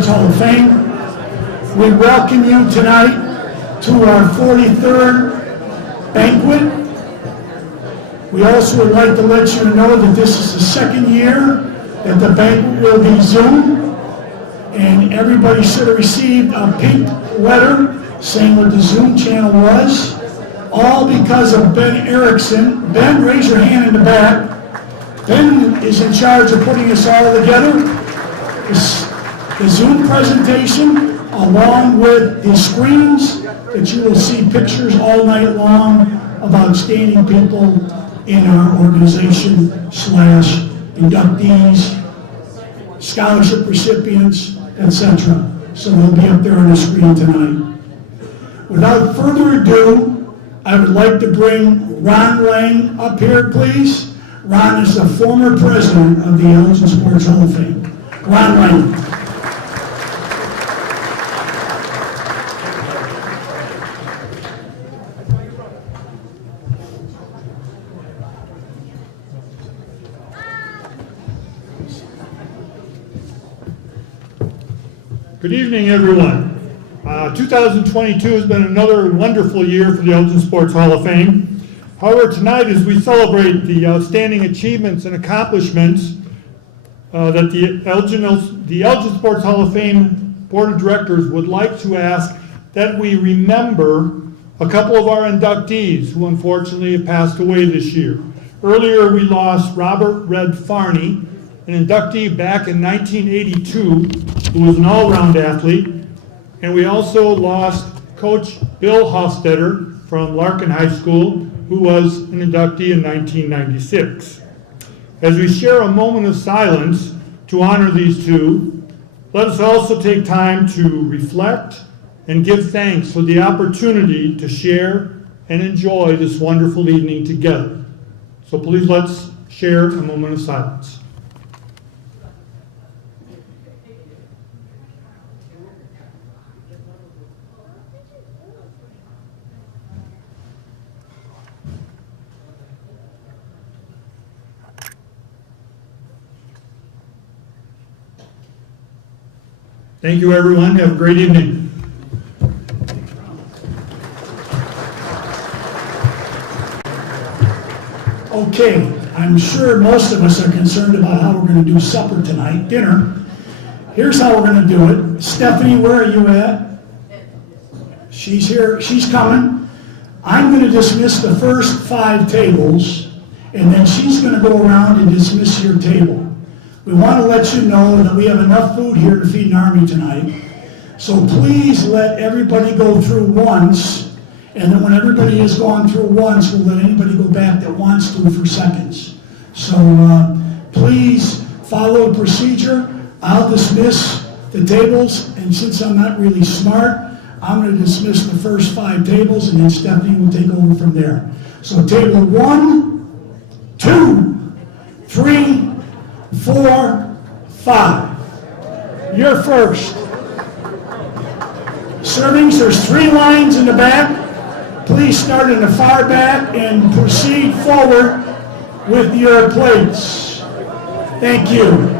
Sports Hall of Fame. We welcome you tonight to our 43rd banquet. We also would like to let you know that this is the second year that the banquet will be Zoom, and everybody should have received a pink letter saying what the Zoom channel was, all because of Ben Erickson. Ben, raise your hand in the back. Ben is in charge of putting us all together. The Zoom presentation, along with the screens that you will see pictures all night long of outstanding people in our organization / inductees, scholarship recipients, etc. So they'll be up there on the screen tonight. Without further ado, I would like to bring Ron Lang up here, please. Ron is the former president of the Elgin Sports Hall of Fame. Ron Lang. Good evening, everyone. 2022 has been another wonderful year for the Elgin Sports Hall of Fame. However, tonight as we celebrate the outstanding achievements and accomplishments that the Elgin Sports Hall of Fame Board of Directors would like to ask that we remember a couple of our inductees who unfortunately have passed away this year. Earlier we lost Robert Red Farney, an inductee back in 1982 who was an all-round athlete, and we also lost Coach Bill Hofstetter from Larkin High School, who was an inductee in 1996. As we share a moment of silence to honor these two, let us also take time to reflect and give thanks for the opportunity to share and enjoy this wonderful evening together. So please let's share a moment of silence. Thank you, everyone. Have a great evening. Okay, I'm sure most of us are concerned about how we're going to do supper tonight, dinner. Here's how we're going to do it. Stephanie, where are you at? She's here. She's coming. I'm going to dismiss the first 5 tables, and then she's going to go around and dismiss your table. We want to let you know that we have enough food here to feed an army tonight. So please let everybody go through once, and then when everybody has gone through once, we'll let anybody go back that wants to for seconds. So please follow the procedure. I'll dismiss the tables, and since I'm not really smart, I'm going to dismiss the first 5 tables, and then Stephanie will take over from there. So table 1, 2, 3, 4, 5. You're first. Servings, there's 3 lines in the back. Please start in the far back and proceed forward with your plates. Thank you.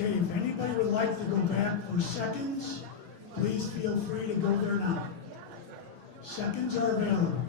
Okay, if anybody would like to go back for seconds, please feel free to go there now. Seconds are available.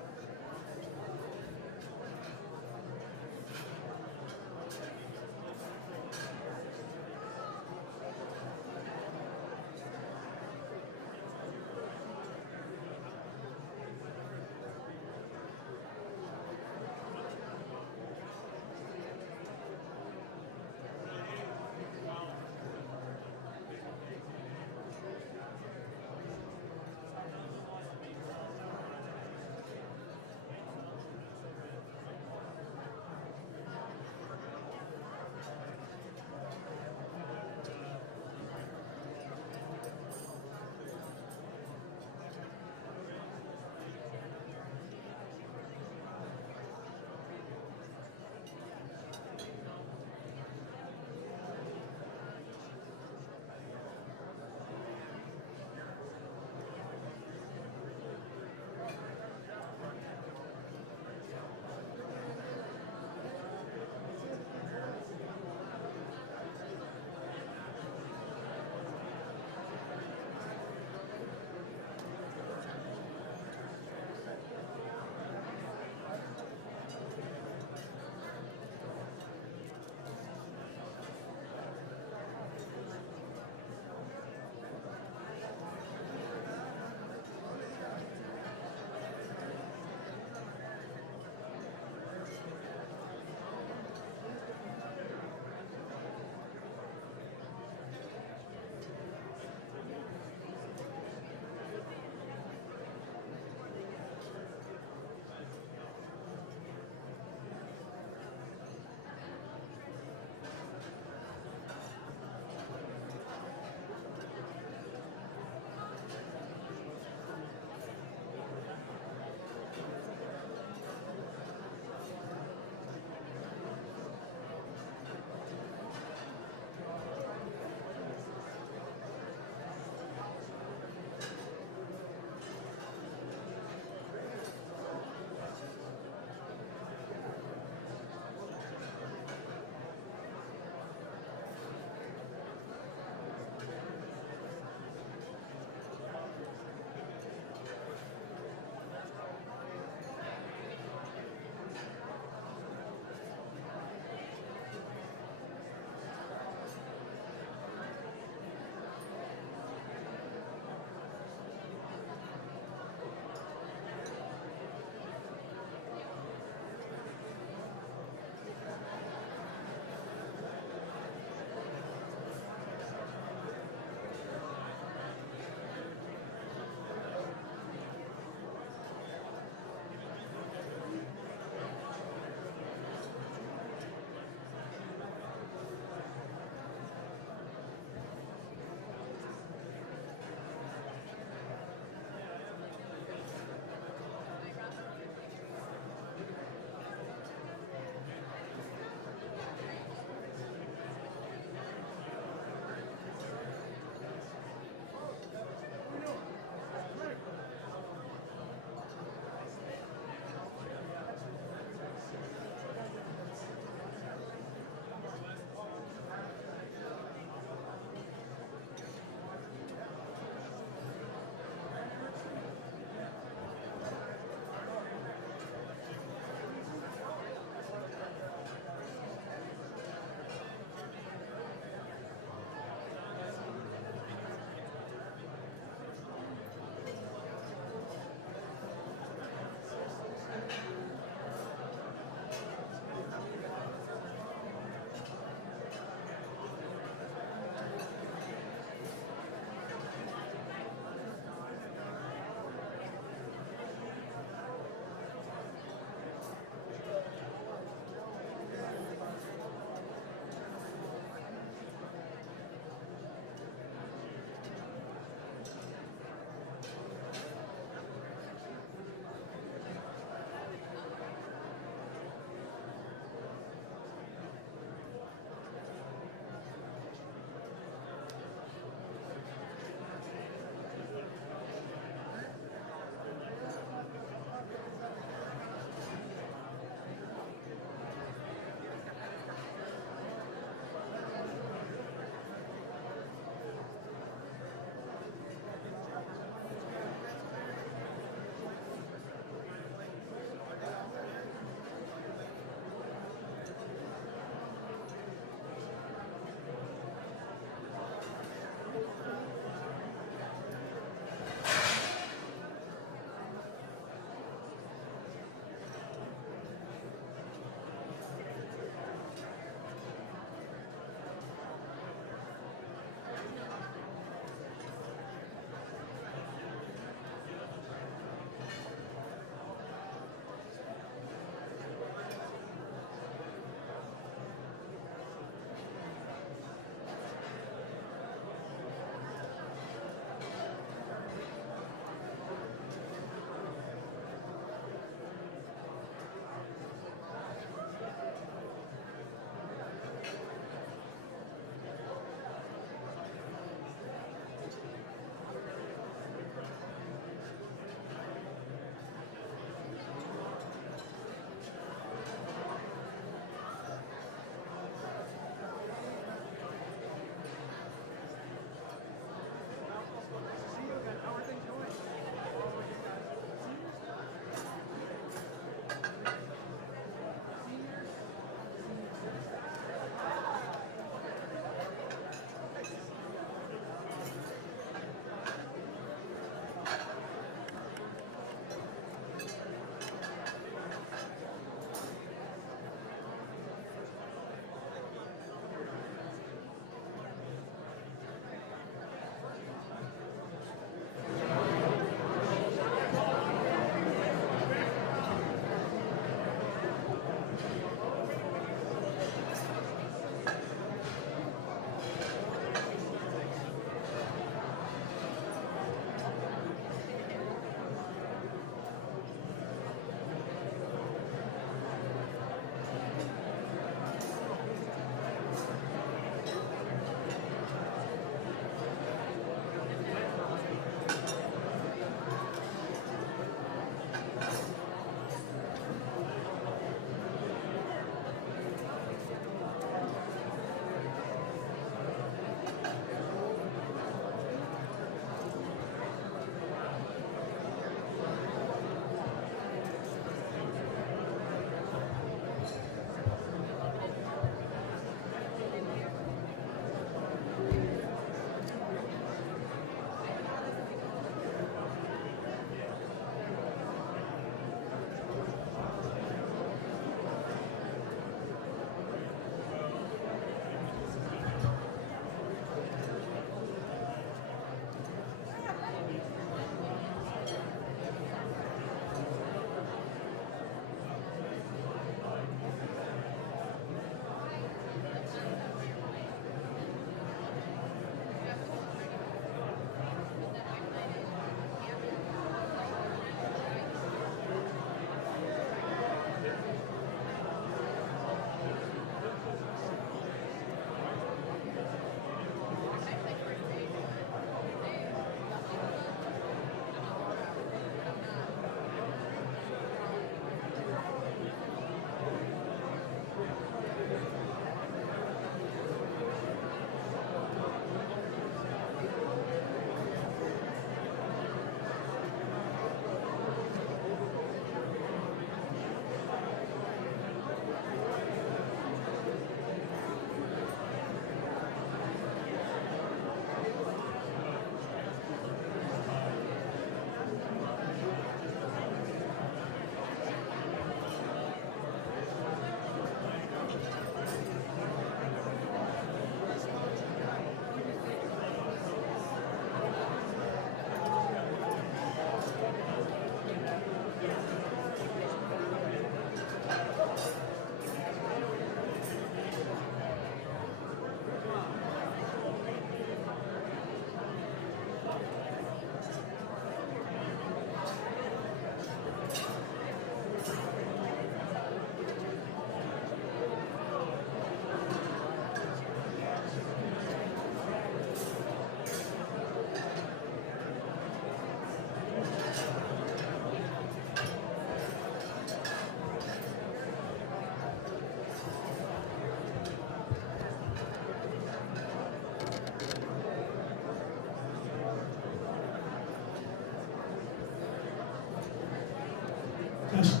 Yes.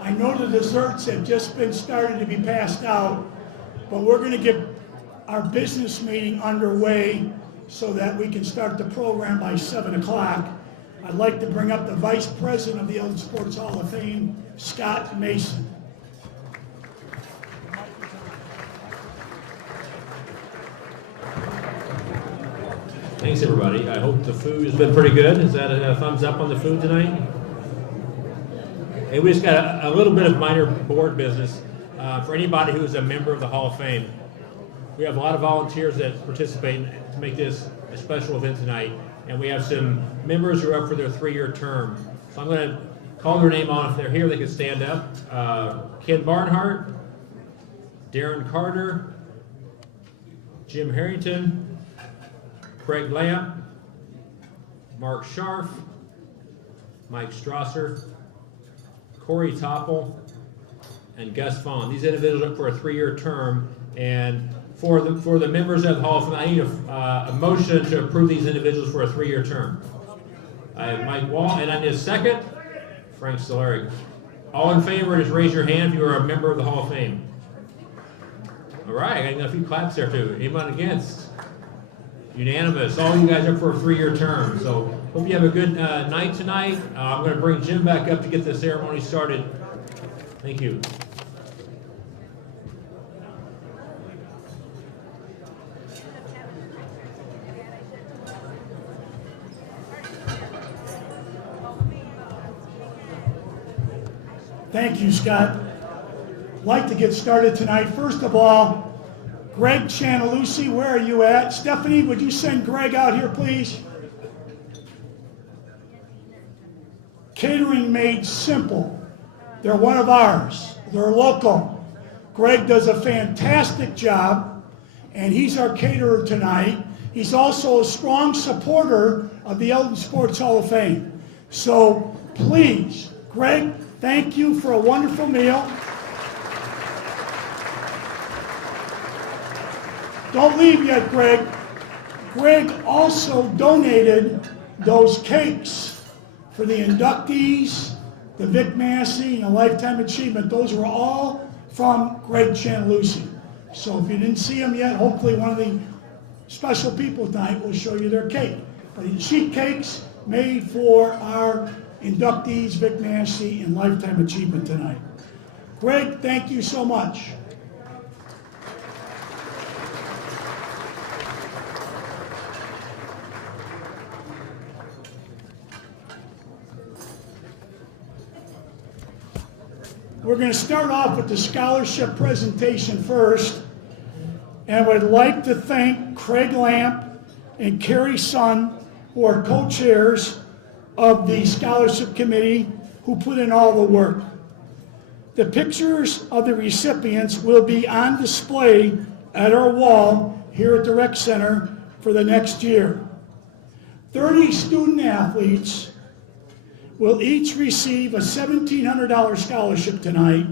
I know the desserts have just been started to be passed out, but we're going to get our business meeting underway so that we can start the program by 7 o'clock. I'd like to bring up the Vice President of the Elgin Sports Hall of Fame, Scott Mason. Thanks, everybody. I hope the food has been pretty good. Is that a thumbs up on the food tonight? Hey, we just got a little bit of minor board business. For anybody who is a member of the Hall of Fame, we have a lot of volunteers that participate to make this a special event tonight. And we have some members who are up for their 3-year term. So I'm going to call their name on. If they're here, they can stand up. Ken Barnhart, Darren Carter, Jim Harrington, Craig Lamp, Mark Scharf, Mike Strasser, Corey Topple, and Gus Vaughn. These individuals are up for a 3-year term, and for the members of the Hall of Fame, I need a motion to approve these individuals for a 3-year term. I have Mike Wall, and I need a second, Frank Solari. All in favor, just raise your hand if you are a member of the Hall of Fame. All right, I got a few claps there too. Anyone against? Unanimous. All you guys are for a 3-year term. So hope you have a good night tonight. I'm going to bring Jim back up to get the ceremony started. Thank you. Thank you, Scott. I'd like to get started tonight. First of all, Greg Chantalucci, where are you at? Stephanie, would you send Greg out here, please? Catering Made Simple. They're one of ours. They're local. Greg does a fantastic job, and he's our caterer tonight. He's also a strong supporter of the Elgin Sports Hall of Fame. So please, Greg, thank you for a wonderful meal. Don't leave yet, Greg. Greg also donated those cakes for the inductees, the Vic Massey, and the Lifetime Achievement. Those were all from Greg Chantalucci. So if you didn't see them yet, hopefully one of the special people tonight will show you their cake. But it's sheet cakes made for our inductees, Vic Massey, and Lifetime Achievement tonight. Greg, thank you so much. We're going to start off with the scholarship presentation first, and I would like to thank Craig Lamp and Carrie Sun, who are co-chairs of the scholarship committee, who put in all the work. The pictures of the recipients will be on display at our wall here at the Rec Center for the next year. 30 student athletes will each receive a $1,700 scholarship tonight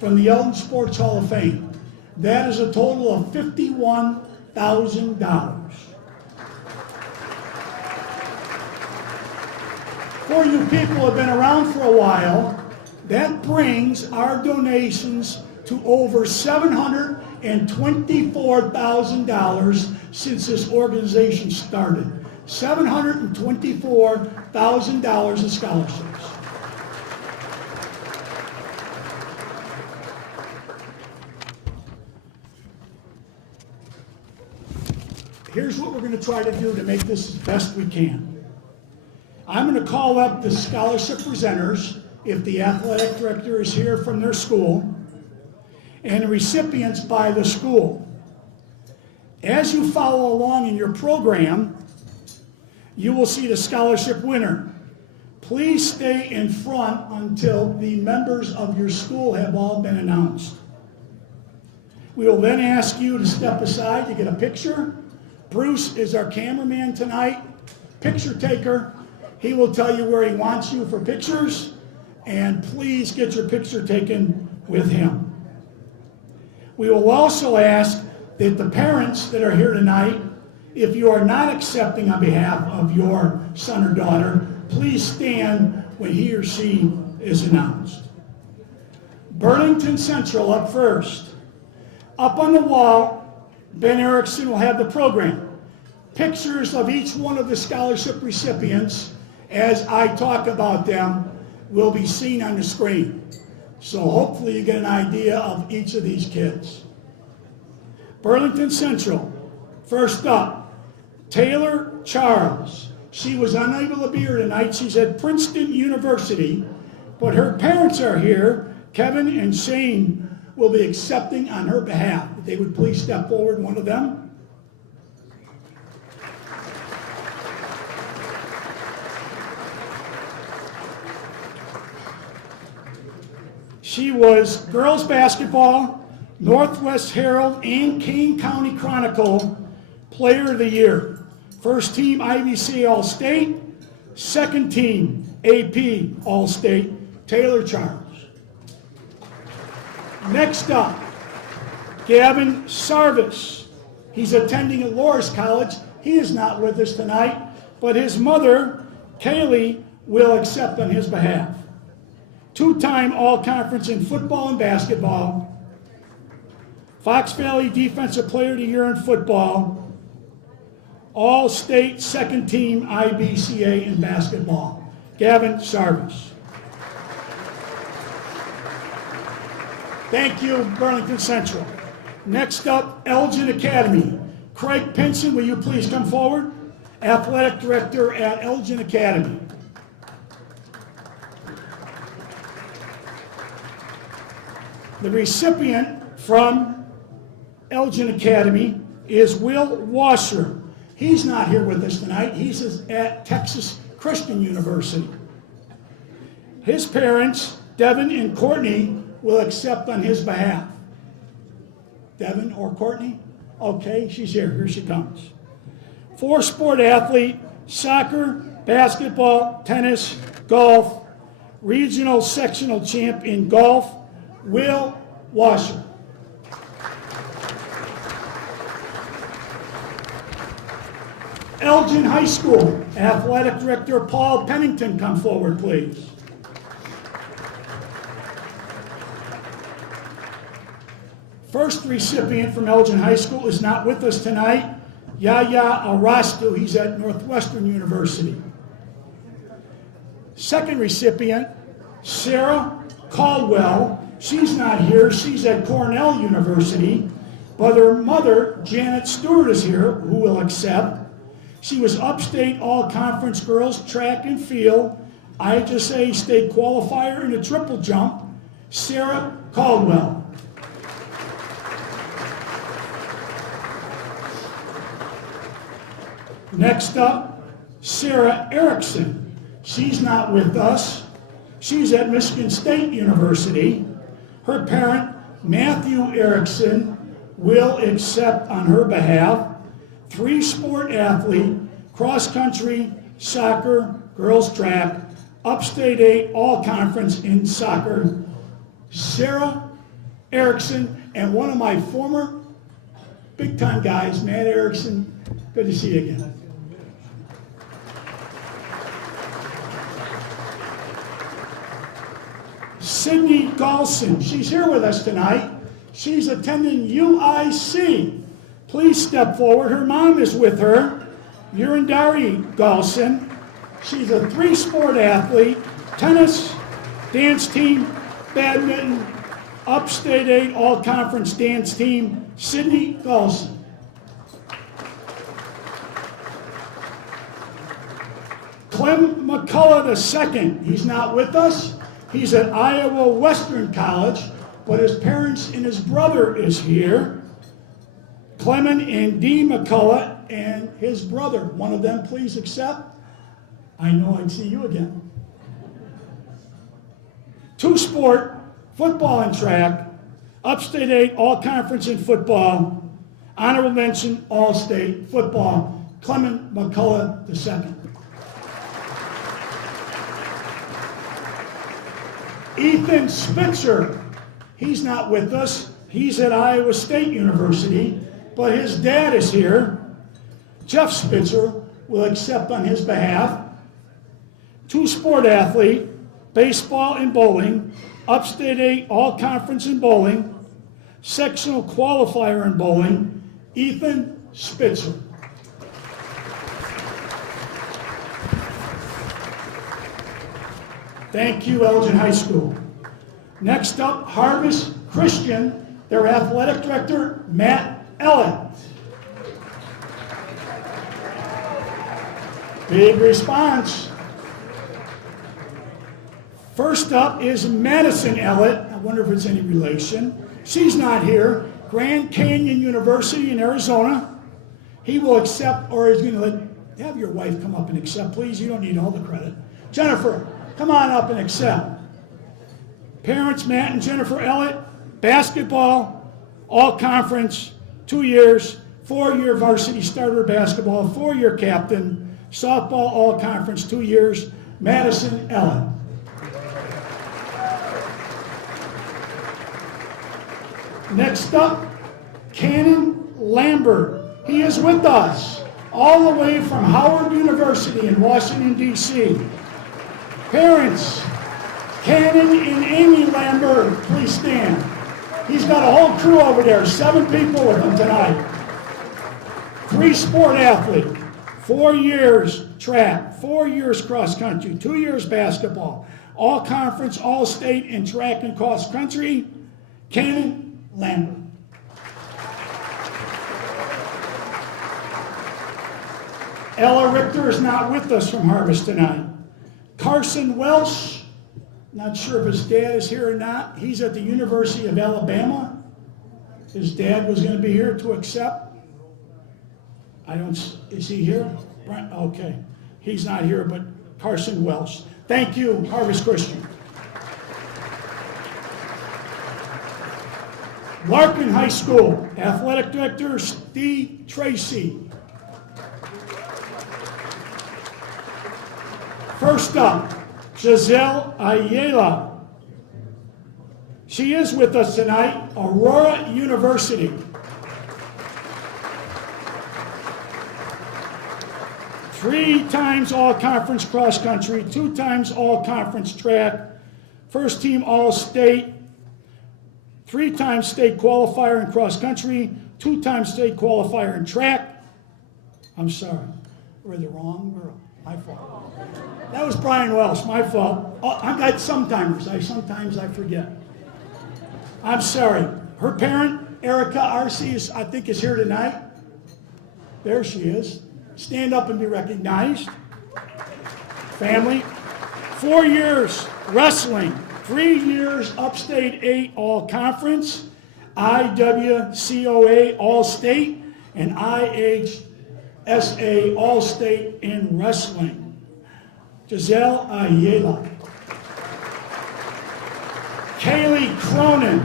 from the Elgin Sports Hall of Fame. That is a total of $51,000. For you people who have been around for a while, that brings our donations to over $724,000 since this organization started. $724,000 in scholarships. Here's what we're going to try to do to make this as best we can. I'm going to call up the scholarship presenters, if the athletic director is here from their school, and the recipients by the school. As you follow along in your program, you will see the scholarship winner. Please stay in front until the members of your school have all been announced. We will then ask you to step aside to get a picture. Bruce is our cameraman tonight, picture taker. He will tell you where he wants you for pictures, and please get your picture taken with him. We will also ask that the parents that are here tonight, if you are not accepting on behalf of your son or daughter, please stand when he or she is announced. Burlington Central up first. Up on the wall, Ben Erickson will have the program. Pictures of each one of the scholarship recipients, as I talk about them, will be seen on the screen. So hopefully you get an idea of each of these kids. Burlington Central, first up, Taylor Charles. She was unable to be here tonight. She's at Princeton University, but her parents are here. Kevin and Shane will be accepting on her behalf. If they would please step forward, one of them. She was girls basketball, Northwest Herald and Kane County Chronicle Player of the Year. First team IVC All-State, second team AP All-State, Taylor Charles. Next up, Gavin Sarvis. He's attending at Loras College. He is not with us tonight, but his mother, Kaylee, will accept on his behalf. Two-time All-Conference in football and basketball, Fox Valley Defensive Player of the Year in football, All-State second team IBCA in basketball, Gavin Sarvis. Thank you, Burlington Central. Next up, Elgin Academy. Craig Pinson, will you please come forward? Athletic Director at Elgin Academy. The recipient from Elgin Academy is Will Washer. He's not here with us tonight. He's at Texas Christian University. His parents, Devin and Courtney, will accept on his behalf. Devin or Courtney? Okay, she's here. Here she comes. Four-sport athlete, soccer, basketball, tennis, golf, regional sectional champ in golf, Will Washer. Elgin High School, Athletic Director Paul Pennington, come forward, please. First recipient from Elgin High School is not with us tonight, Yaya Arastu. He's at Northwestern University. Second recipient, Sarah Caldwell. She's not here. She's at Cornell University, but her mother, Janet Stewart, is here, who will accept. She was upstate all-conference girls track and field, IHSA state qualifier in a triple jump, Sarah Caldwell. Next up, Sarah Erickson. She's not with us. She's at Michigan State University. Her parent, Matthew Erickson, will accept on her behalf. Three-sport athlete, cross-country, soccer, girls track, upstate 8 all-conference in soccer, Sarah Erickson, and one of my former big-time guys, Matt Erickson. Good to see you again. Sydney Galson, she's here with us tonight. She's attending UIC. Please step forward. Her mom is with her, Urindari Galson. She's a three-sport athlete, tennis, dance team, badminton, upstate 8 all-conference dance team, Sydney Galson. Clem McCullough II, he's not with us. He's at Iowa Western College, but his parents and his brother is here. Clement and Dee McCullough and his brother. One of them, please accept. I know I'd see you again. Two-sport, football and track, upstate 8 all-conference in football, honorable mention, all-state football, Clement McCullough II. Ethan Spitzer, he's not with us. He's at Iowa State University, but his dad is here. Jeff Spitzer will accept on his behalf. two-sport athlete, baseball and bowling, upstate 8 all-conference in bowling, sectional qualifier in bowling, Ethan Spitzer. Thank you, Elgin High School. Next up, Harvest Christian, their athletic director, Matt Ellett. Big response. First up is Madison Ellett. I wonder if it's any relation. She's not here. Grand Canyon University in Arizona. He will accept, or is going to have your wife come up and accept, please. You don't need all the credit. Jennifer, come on up and accept. Parents, Matt and Jennifer Ellett, basketball, all conference, 2 years, 4-year varsity starter basketball, 4-year captain, softball, all conference, 2 years, Madison Ellett. Next up, Cannon Lambert. He is with us, all the way from Howard University in Washington, D.C. Parents, Cannon and Amy Lambert, please stand. He's got a whole crew over there, 7 people with him tonight. 3-sport athlete, 4 years track, 4 years cross country, 2 years basketball, all conference, all state in track and cross country, Cannon Lambert. Ella Richter is not with us from Harvest tonight. Carson Welsh, not sure if his dad is here or not. He's at the University of Alabama. His dad was going to be here to accept. Is he here? Okay. He's not here, but Carson Welsh. Thank you, Harvest Christian. Larkin High School, Athletic Director Steve Tracy. First up, Giselle Ayala. She is with us tonight, Aurora University. Three times all-conference cross-country, 2 times all-conference track, first team all-state, 3 times state qualifier in cross-country, 2 times state qualifier in track. I'm sorry, we're the wrong girl, my fault. That was Brian Welsh, my fault. Oh, I got sometimers, sometimes I forget. I'm sorry. Her parent, Erica Arce, I think is here tonight. There she is. Stand up and be recognized. Family. 4 years wrestling. 3 years upstate 8 all conference. IWCOA all state. And IHSA all state in wrestling. Giselle Ayala. Kaylee Cronin.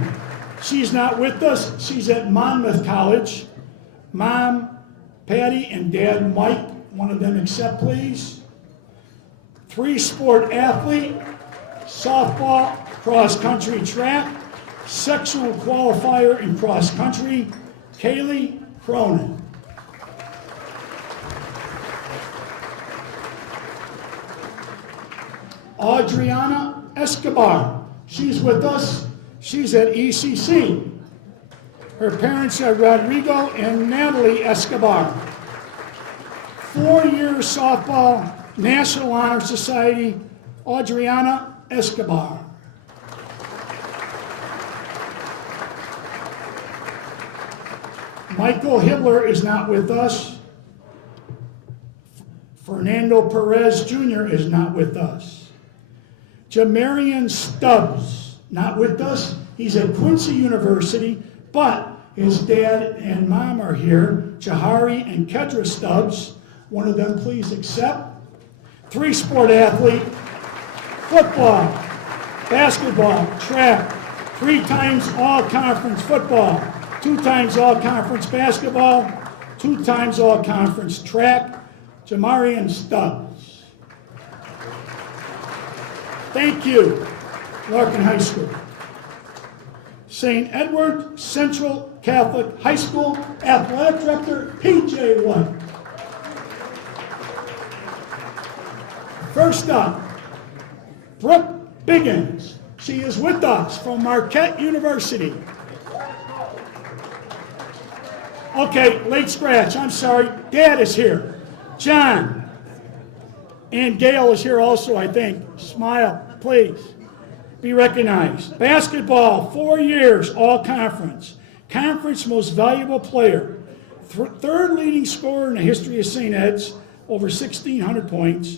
She's not with us. She's at Monmouth College. Mom, Patty, and Dad, Mike. One of them accept, please. 3-sport athlete. Softball, cross-country track. Sectional qualifier in cross-country. Kaylee Cronin. Adriana Escobar. She's with us. She's at ECC. Her parents are Rodrigo and Natalie Escobar. 4 years softball, National Honor Society, Adriana Escobar. Michael Hitler is not with us. Fernando Perez Jr. is not with us. Jamarian Stubbs, not with us. He's at Quincy University, but his dad and mom are here. Jahari and Kedra Stubbs. One of them, please accept. 3-sport athlete, football, basketball, track, 3 times all-conference football, 2 times all-conference basketball, 2 times all-conference track, Jamarian Stubbs. Thank you, Larkin High School. St. Edward Central Catholic High School Athletic Director P.J. White. First up, Brooke Biggins. She is with us from Marquette University. Okay, late scratch, I'm sorry. Dad is here. John. And Gail is here also, I think. Smile, please. Be recognized. Basketball, 4 years, all conference. Conference most valuable player. Third leading scorer in the history of St. Ed's, over 1,600 points.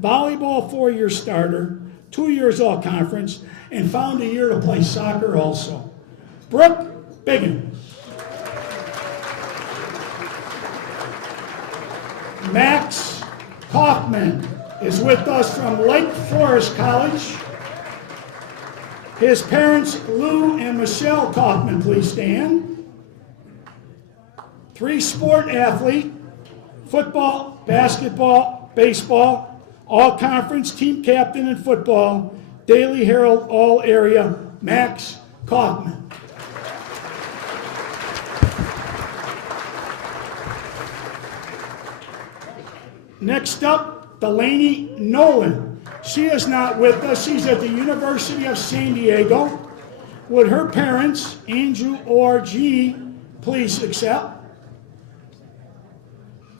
Volleyball, 4-year starter. 2 years all conference. And found a year to play soccer also. Brooke Biggins. Max Kaufman is with us from Lake Forest College. His parents, Lou and Michelle Kaufman, please stand. 3-sport athlete, football, basketball, baseball, all-conference team captain in football, Daily Herald All-Area, Max Kaufman. Next up, Delaney Nolan. She is not with us. She's at the University of San Diego. Would her parents, Andrew or Jeannie, please accept?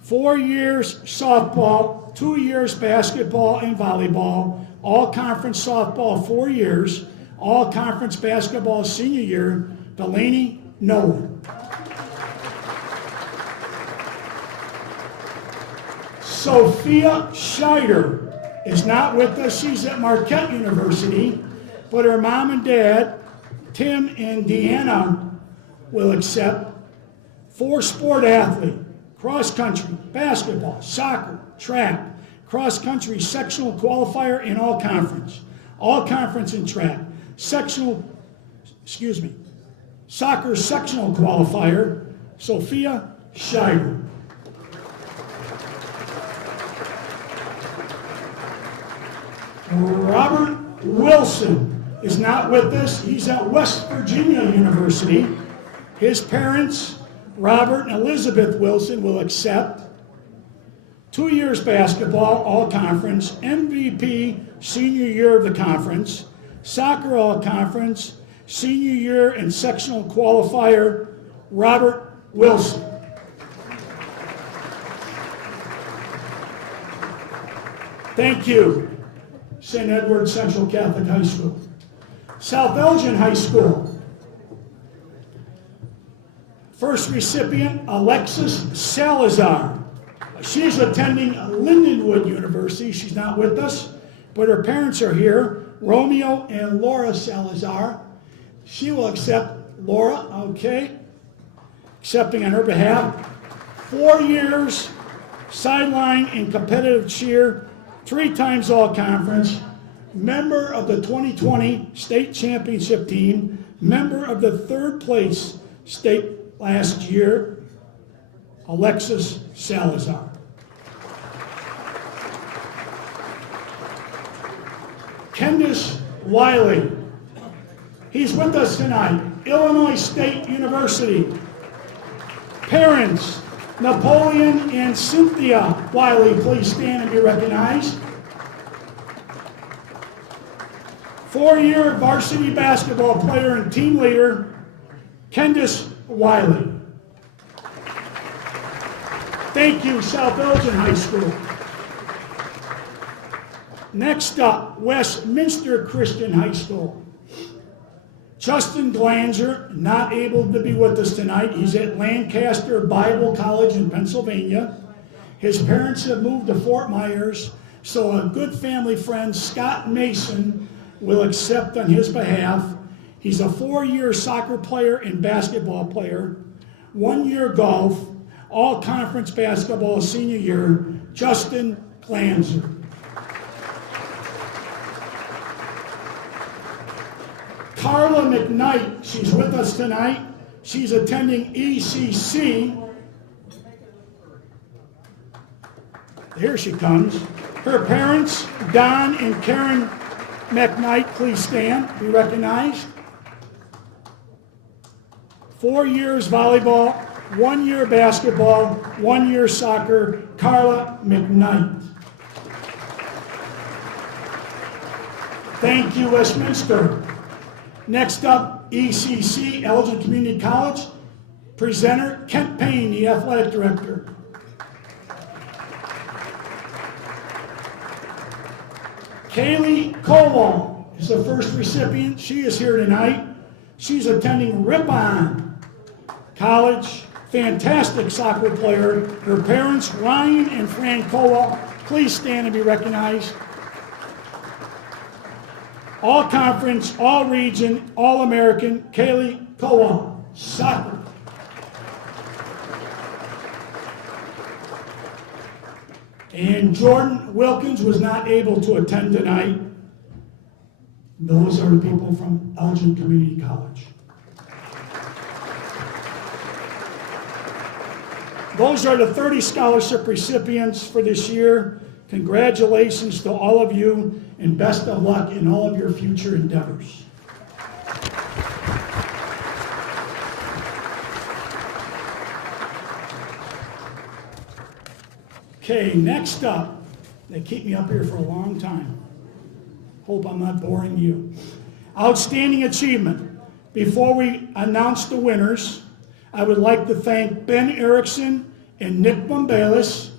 4 years softball, 2 years basketball and volleyball, all conference softball 4 years, all conference basketball senior year, Delaney Nolan. Sophia Scheider is not with us. She's at Marquette University, but her mom and dad, Tim and Deanna, will accept. 4-sport athlete, cross country, basketball, soccer, track, cross country sectional qualifier in all conference in track, soccer sectional qualifier, Sophia Scheider. Robert Wilson is not with us. He's at West Virginia University. His parents, Robert and Elizabeth Wilson, will accept. 2 years basketball, all conference, MVP senior year of the conference, soccer all conference, senior year and sectional qualifier, Robert Wilson. Thank you. St. Edward Central Catholic High School. South Elgin High School. First recipient, Alexis Salazar. She's attending Lindenwood University. She's not with us, but her parents are here, Romeo and Laura Salazar. She will accept. Laura, okay. Accepting on her behalf. 4 years, sideline and competitive cheer, 3 times all conference, member of the 2020 state championship team, member of the 3rd place state last year, Alexis Salazar. Kendis Wiley. He's with us tonight, Illinois State University. Parents, Napoleon and Cynthia Wiley, please stand and be recognized. 4-year varsity basketball player and team leader, Kendis Wiley. Thank you, South Elgin High School. Next up, Westminster Christian High School. Justin Glanzer, not able to be with us tonight. He's at Lancaster Bible College in Pennsylvania. His parents have moved to Fort Myers, so a good family friend, Scott Mason, will accept on his behalf. He's a 4-year soccer player and basketball player, 1-year golf, all conference basketball senior year, Justin Glanzer. Carla McKnight, she's with us tonight. She's attending ECC. Here she comes. Her parents, Don and Karen McKnight, please stand, be recognized. 4 years volleyball, 1 year basketball, 1 year soccer, Carla McKnight. Thank you, Westminster. Next up, ECC, Elgin Community College. Presenter, Kent Payne, the athletic director. Kaylee Colwell is the first recipient. She is here tonight. She's attending Ripon College. Fantastic soccer player. Her parents, Ryan and Fran Colwell, please stand and be recognized. All conference, all region, all American, Kaylee Colwell, soccer. And Jordan Wilkins was not able to attend tonight. Those are the people from Elgin Community College. Those are the 30 scholarship recipients for this year. Congratulations to all of you and best of luck in all of your future endeavors. Okay, next up, they keep me up here for a long time. Hope I'm not boring you. Outstanding achievement. Before we announce the winners, I would like to thank Ben Erickson and Nick Bombalis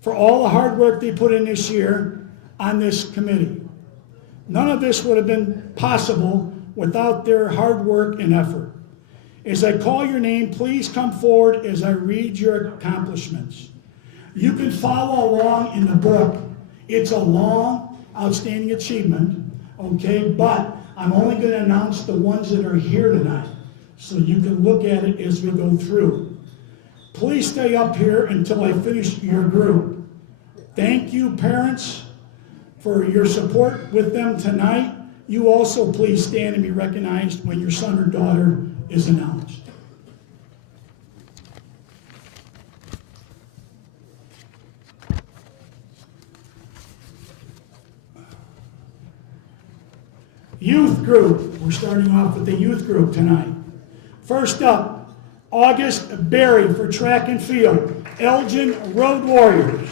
for all the hard work they put in this year on this committee. None of this would have been possible without their hard work and effort. As I call your name, please come forward as I read your accomplishments. You can follow along in the book. It's a long, outstanding achievement, okay? But I'm only going to announce the ones that are here tonight, so you can look at it as we go through. Please stay up here until I finish your group. Thank you, parents, for your support with them tonight. You also please stand and be recognized when your son or daughter is announced. Youth group. We're starting off with the youth group tonight. First up, August Berry for track and field, Elgin Road Warriors.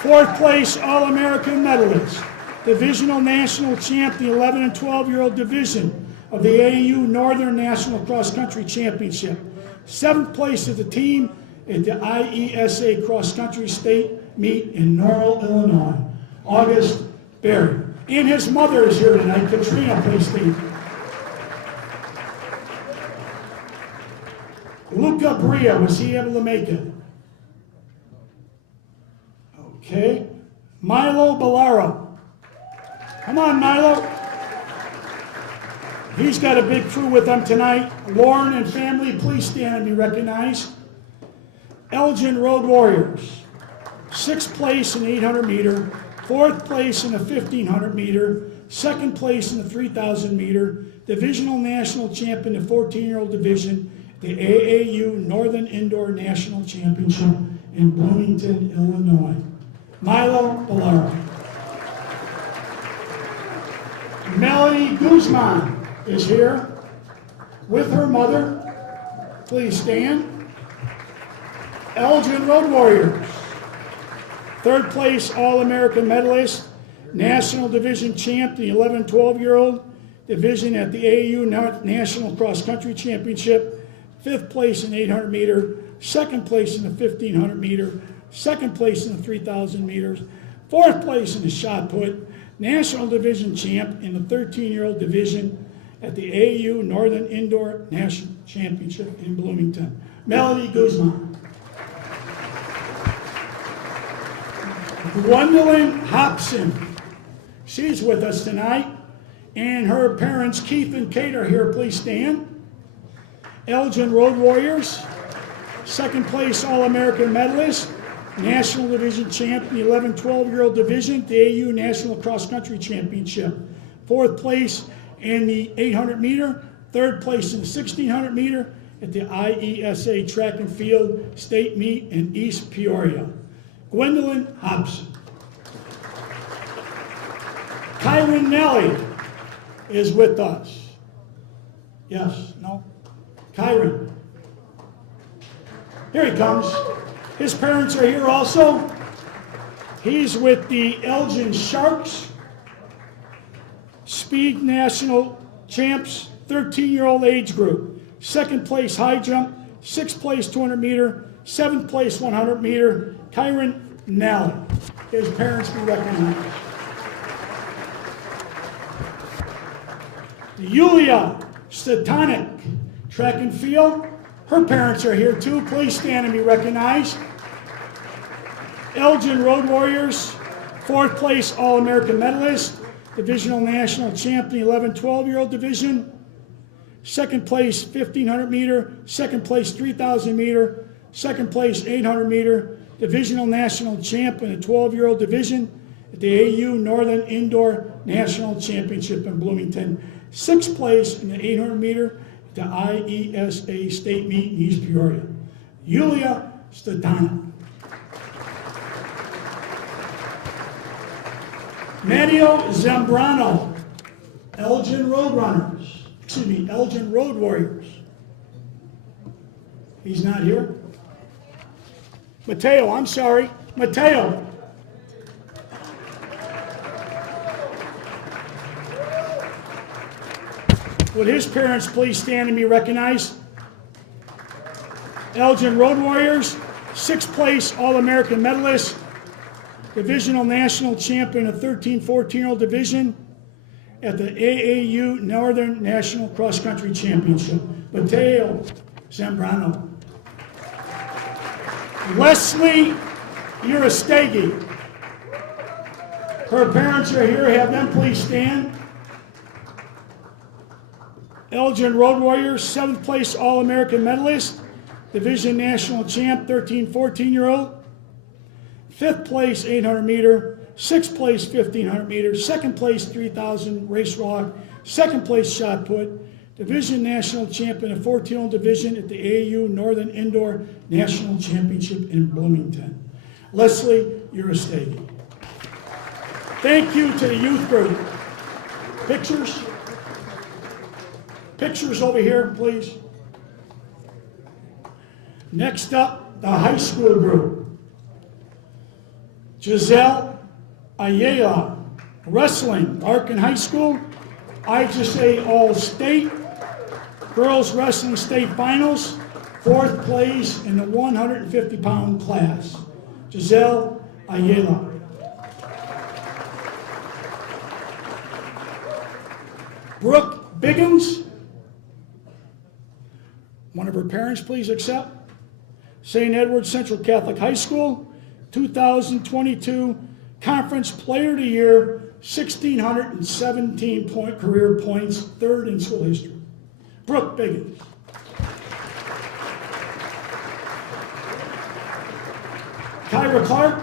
Fourth place All-American medalist, Divisional National Champ, the 11 and 12-year-old division of the AAU Northern National Cross Country Championship. Seventh place as a team at the IESA Cross Country State Meet in Norwell, Illinois. August Berry. And his mother is here tonight. Katrina, please stand. Luca Bria, was he able to make it? Okay. Milo Bellaro. Come on, Milo. He's got a big crew with him tonight. Lauren and family, please stand and be recognized. Elgin Road Warriors. Sixth place in the 800 meter. Fourth place in the 1500 meter, second place in the 3000 meter, divisional national champion in the 14-year-old division, the AAU Northern Indoor National Championship in Bloomington, Illinois. Milo Bellaro. Melody Guzman is here with her mother. Please stand. Elgin Road Warriors. Third place All-American medalist, National Division champ, the 11 and 12-year-old division at the AAU National Cross Country Championship. Fifth place in 800 meter, second place in the 1500 meter, second place in the 3000 meters, fourth place in the shot put, National Division champ in the 13-year-old division at the AAU Northern Indoor National Championship in Bloomington. Melody Guzman. Gwendolyn Hobson, she's with us tonight, and her parents Keith and Kate are here. Please stand. Elgin Road Warriors, second place All-American medalist, National Division champ in the 11, 12-year-old division, the AAU National Cross Country Championship. Fourth place in the 800 meter, third place in the 1600 meter at the IESA Track and Field State Meet in East Peoria. Gwendolyn Hobson. Kyron Nelly is with us. Yes? No? Kyron. Here he comes. His parents are here also. He's with the Elgin Sharks. Speed national champs, 13-year-old age group. Second place high jump, sixth place 200 meter, seventh place 100 meter, Kyron Nally. His parents be recognized. Yulia Statanik, track and field. Her parents are here too. Please stand and be recognized. Elgin Road Warriors, fourth place All-American medalist, divisional national champion 11-12-year-old division. Second place 1500 meter, second place 3000 meter, second place 800 meter, divisional national champion in a 12-year-old division at the AU Northern Indoor National Championship in Bloomington. Sixth place in the 800 meter at the IESA State Meet in East Peoria. Yulia Statanik. Mario Zambrano, Elgin Road Warriors. He's not here. Mateo, I'm sorry. Mateo. Would his parents please stand and be recognized? Elgin Road Warriors, sixth place All-American medalist, divisional national champion of 13-14-year-old division at the AAU Northern National Cross Country Championship. Mateo Zambrano. Leslie Urastegi. Her parents are here. Have them please stand. Elgin Road Warriors, seventh place All-American medalist, division national champ, 13-14-year-old. Fifth place 800 meter, sixth place 1500 meter, second place 3000 race walk, second place shot put, division national champion of 14-year-old division at the AAU Northern Indoor National Championship in Bloomington. Leslie Urastegi. Thank you to the youth group. Pictures? Pictures over here, please. Next up, the high school group. Giselle Ayala, wrestling, Larkin High School, IGSA All-State, girls wrestling state finals, fourth place in the 150-pound class. Giselle Ayala. Brooke Biggins, one of her parents, please accept. St. Edward Central Catholic High School, 2022 Conference Player of the Year, 1,617 career points, third in school history. Brooke Biggins. Kyra Clark.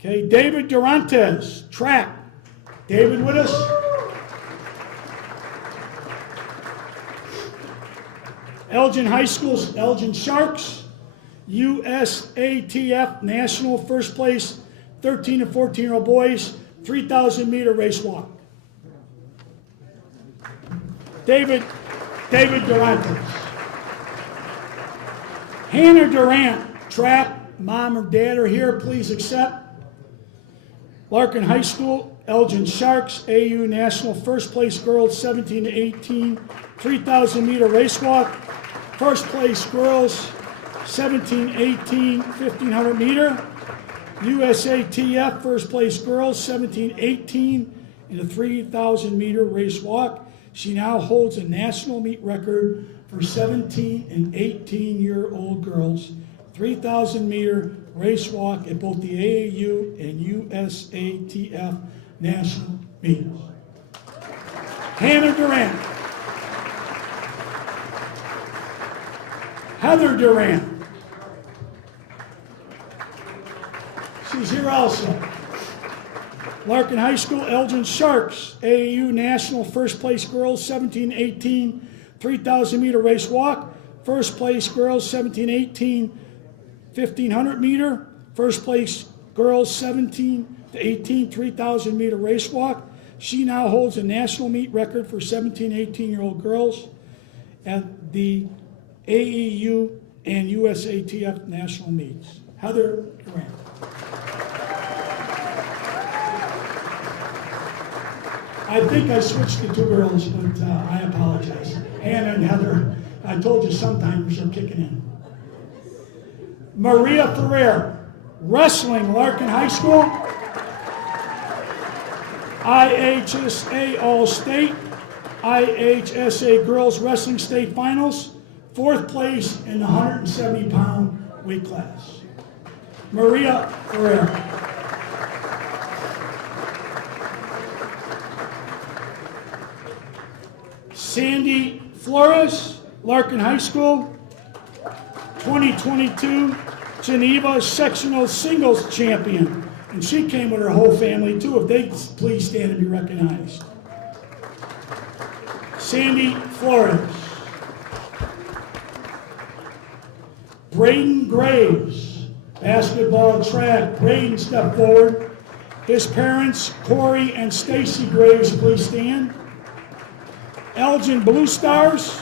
Okay, David Durantes, track. David with us. Elgin High School's Elgin Sharks, USATF National First Place, 13 and 14-year-old boys, 3,000 meter race walk. David Durantes. Hannah Durant, track. Mom or dad are here, please accept. Larkin High School, Elgin Sharks, AU National First Place girls, 17 to 18, 3,000 meter race walk. First place girls, 17-18, 1,500 meter. USATF first place girls, 17-18 in the 3,000 meter race walk. She now holds a national meet record for 17 and 18-year-old girls, 3,000 meter race walk at both the AAU and USATF national meets. Hannah Durant. Heather Durant. She's here also. Larkin High School, Elgin Sharks, AAU National First Place Girls, 17-18, 3,000 meter race walk. First place girls, 17-18, 1,500 meter. First place girls, 17 to 18, 3,000 meter race walk. She now holds a national meet record for 17, 18-year-old girls at the AEU and USATF national meets. Heather Durant. I think I switched to 2 girls, but I apologize. Hannah and Heather, I told you sometimes they're kicking in. Maria Ferrer, wrestling, Larkin High School. IHSA All-State, IHSA Girls Wrestling State Finals, 4th place in the 170-pound weight class. Maria Ferrer. Sandy Flores, Larkin High School, 2022 Geneva Sectional Singles Champion. And she came with her whole family too. If they please stand and be recognized. Sandy Flores. Braden Graves, basketball track. Braden, step forward. His parents, Corey and Stacy Graves, please stand. Elgin Blue Stars.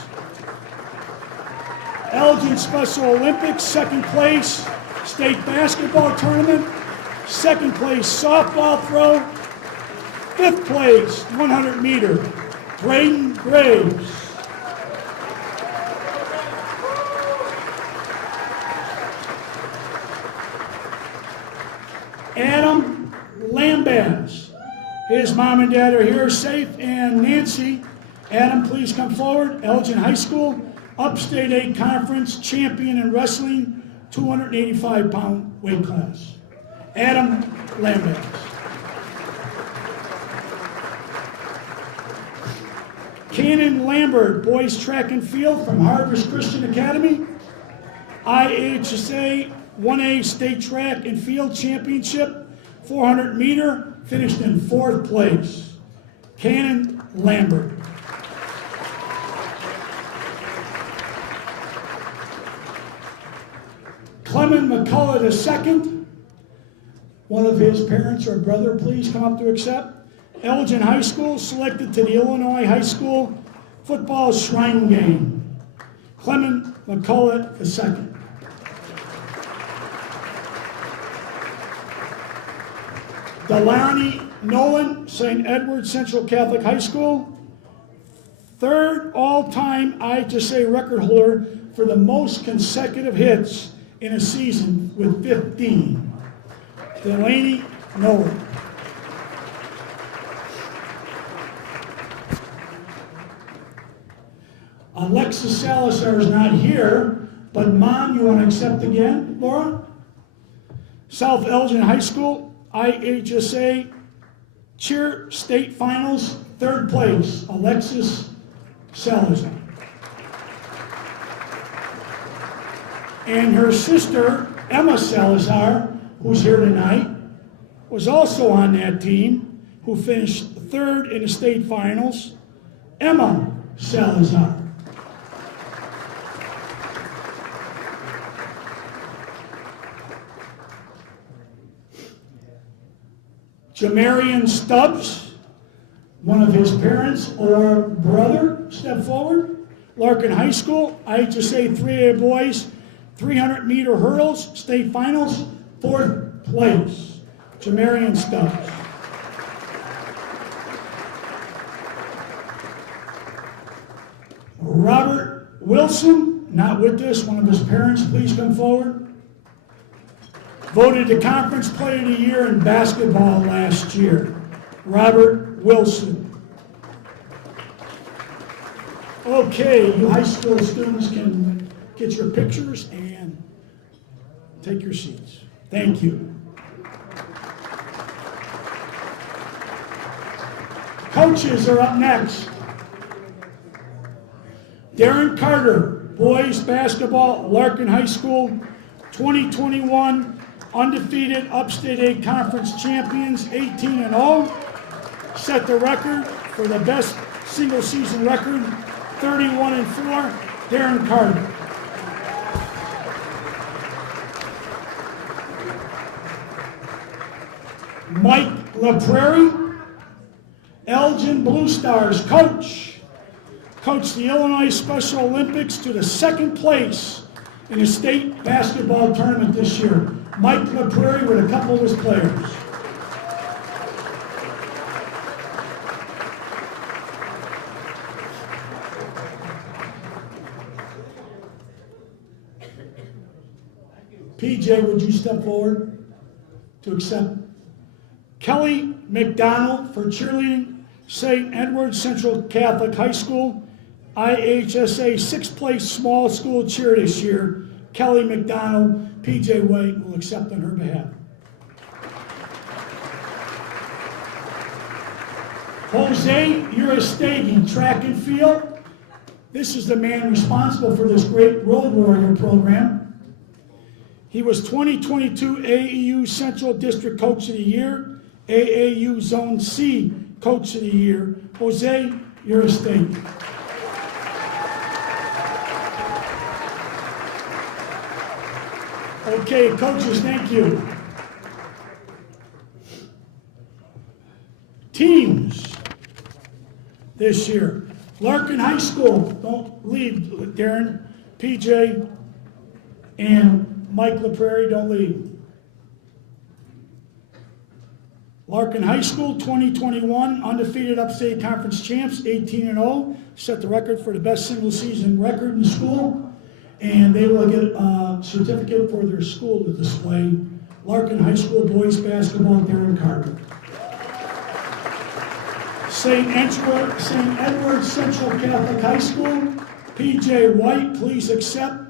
Elgin Special Olympics, 2nd place, state basketball tournament, 2nd place softball throw, 5th place 100 meter, Braden Graves. Adam Lambaz. His mom and dad are here, Safe and Nancy. Adam, please come forward. Elgin High School, Upstate 8 Conference champion in wrestling, 285-pound weight class. Adam Lambaz. Cannon Lambert, boys track and field from Harvest Christian Academy. IHSA 1A State Track and Field Championship, 400 meter, finished in 4th place. Cannon Lambert. Clement McCullough II, one of his parents or brother, please come up to accept. Elgin High School, selected to the Illinois High School Football Shrine Game. Clement McCullough II. Delaney Nolan, St. Edward Central Catholic High School, 3rd all-time IHSA record holder for the most consecutive hits in a season with 15. Delaney Nolan. Alexis Salazar is not here, but Mom, you want to accept again, Laura? South Elgin High School, IHSA Cheer State Finals, 3rd place, Alexis Salazar. And her sister, Emma Salazar, who's here tonight, was also on that team, who finished 3rd in the state finals. Emma Salazar. Jamarian Stubbs, one of his parents or brother, step forward. Larkin High School, IHSA 3A boys, 300 meter hurdles, state finals, 4th place. Jamarian Stubbs. Robert Wilson, not with us, one of his parents, please come forward. Voted the Conference Player of the Year in basketball last year. Robert Wilson. Okay, you high school students can get your pictures and take your seats. Thank you. Coaches are up next. Darren Carter, boys basketball, Larkin High School, 2021 undefeated Upstate 8 Conference champions, 18-0. Set the record for the best single season record, 31-4, Darren Carter. Mike LaPrairie, Elgin Blue Stars coach. Coached the Illinois Special Olympics to the 2nd place in the state basketball tournament this year. Mike LaPrairie with a couple of his players. PJ, would you step forward to accept? Kelly McDonald for cheerleading, St. Edward Central Catholic High School, IHSA 6th place small school cheer this year. Kelly McDonald, PJ White will accept on her behalf. Jose Urastegi, track and field. This is the man responsible for this great Road Warrior program. He was 2022 AAU Central District Coach of the Year, AAU Zone C Coach of the Year, Jose Urastegi. Okay, coaches, thank you. Teams this year. Larkin High School, don't leave, Darren, PJ, and Mike LaPrairie, don't leave. Larkin High School 2021, undefeated upstate conference champs, 18-0, set the record for the best single season record in school, and they will get a certificate for their school to display. Larkin High School boys basketball, Darren Carter. St. Edward Central Catholic High School, PJ White, please accept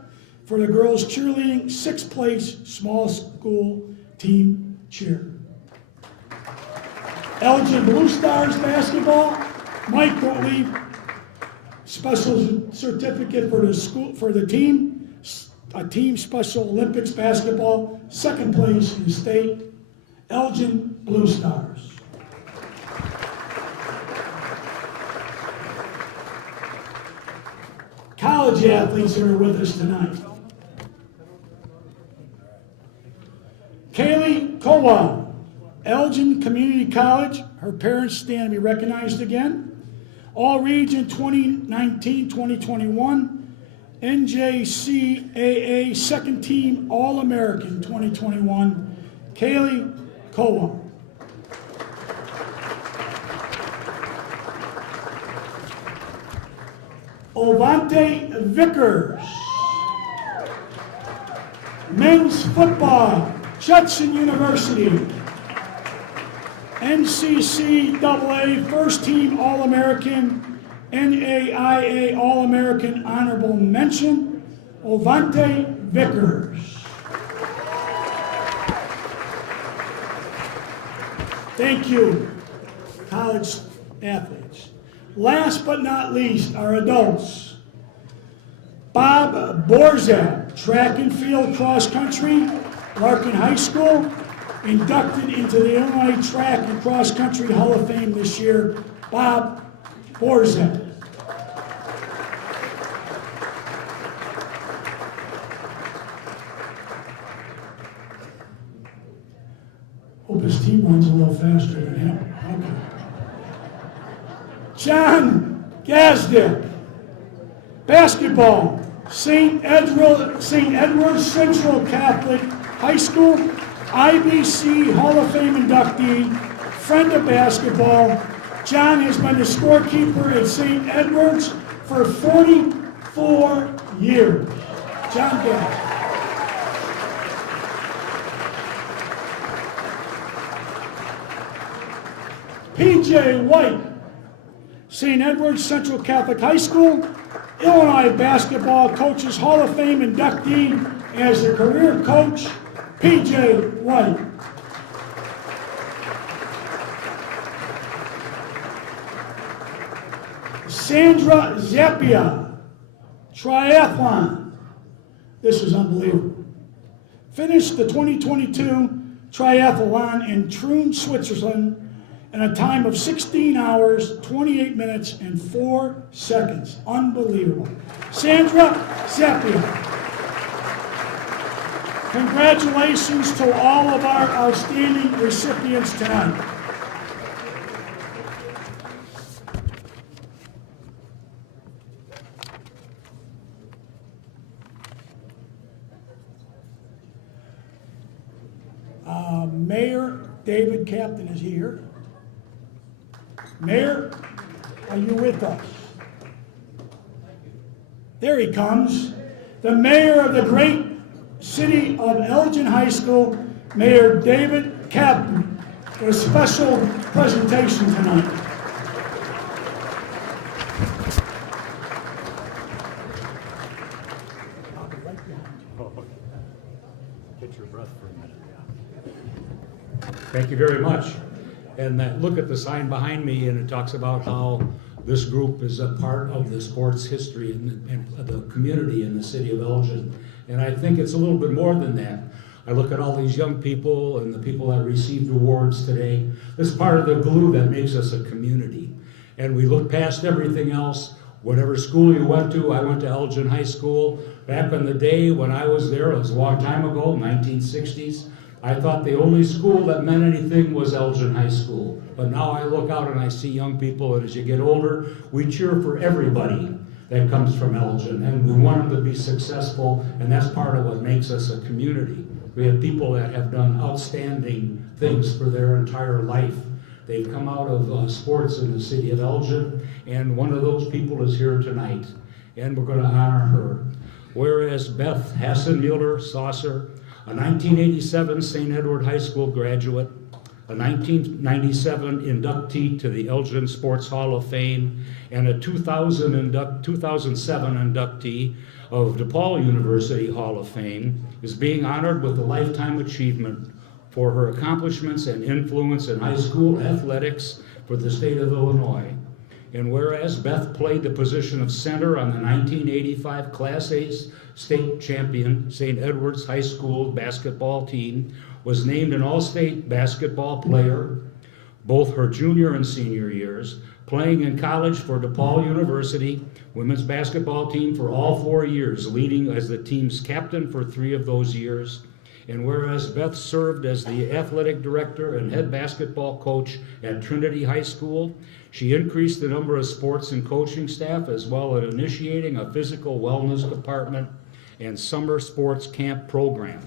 for the girls cheerleading 6th place small school team cheer. Elgin Blue Stars basketball, Mike, don't leave. Special certificate for the school, for the team, a team Special Olympics basketball, 2nd place in state, Elgin Blue Stars. College athletes that are with us tonight. Kaylee Kowal, Elgin Community College. Her parents stand to be recognized again. All Region 2019-2021. NJCAA 2nd Team All-American 2021. Kaylee Kowal. Ovante Vickers. Men's football, Judson University. NCCAA 1st Team All-American, NAIA All-American Honorable Mention, Ovante Vickers. Thank you, college athletes. Last but not least, our adults. Bob Borzak, track and field cross country, Larkin High School, inducted into the Illinois Track and Cross Country Hall of Fame this year, Bob Borzak. Hope his team runs a little faster than him. Okay. John Gazdick, basketball, St. Edward Central Catholic High School, IBC Hall of Fame inductee, friend of basketball. John has been the scorekeeper at St. Edward's for 44 years. John Gazdick. PJ White, St. Edward Central Catholic High School, Illinois Basketball Coaches Hall of Fame inductee as a career coach, PJ White. Sandra Zappia, triathlon. This is unbelievable. Finished the 2022 triathlon in Troon, Switzerland, in a time of 16 hours, 28 minutes, and 4 seconds. Unbelievable. Sandra Zappia. Congratulations to all of our outstanding recipients tonight. Mayor David Captain is here. Mayor, are you with us? There he comes. The mayor of the great City of Elgin High School, Mayor David Captain, for a special presentation tonight. Get your breath for a minute. Thank you very much. And look at the sign behind me, and it talks about how this group is a part of the sports history and the community in the city of Elgin. And I think it's a little bit more than that. I look at all these young people and the people that received awards today. This is part of the glue that makes us a community. And we look past everything else. Whatever school you went to, I went to Elgin High School. Back in the day when I was there, it was a long time ago, 1960s, I thought the only school that meant anything was Elgin High School. But now I look out and I see young people, and as you get older, we cheer for everybody that comes from Elgin, and we want them to be successful, and that's part of what makes us a community. We have people that have done outstanding things for their entire life. They've come out of sports in the city of Elgin, and one of those people is here tonight, and we're going to honor her. Whereas Beth Hassenmuller Saucer, a 1987 St. Edward High School graduate, a 1997 inductee to the Elgin Sports Hall of Fame, and a 2007 inductee of DePaul University Hall of Fame, is being honored with a Lifetime Achievement for her accomplishments and influence in high school athletics for the state of Illinois. And whereas Beth played the position of center on the 1985 Class A state champion St. Edward's High School basketball team, was named an all-state basketball player both her junior and senior years, playing in college for DePaul University women's basketball team for all 4 years, leading as the team's captain for 3 of those years. And whereas Beth served as the athletic director and head basketball coach at Trinity High School, she increased the number of sports and coaching staff, as well as initiating a physical wellness department and summer sports camp program.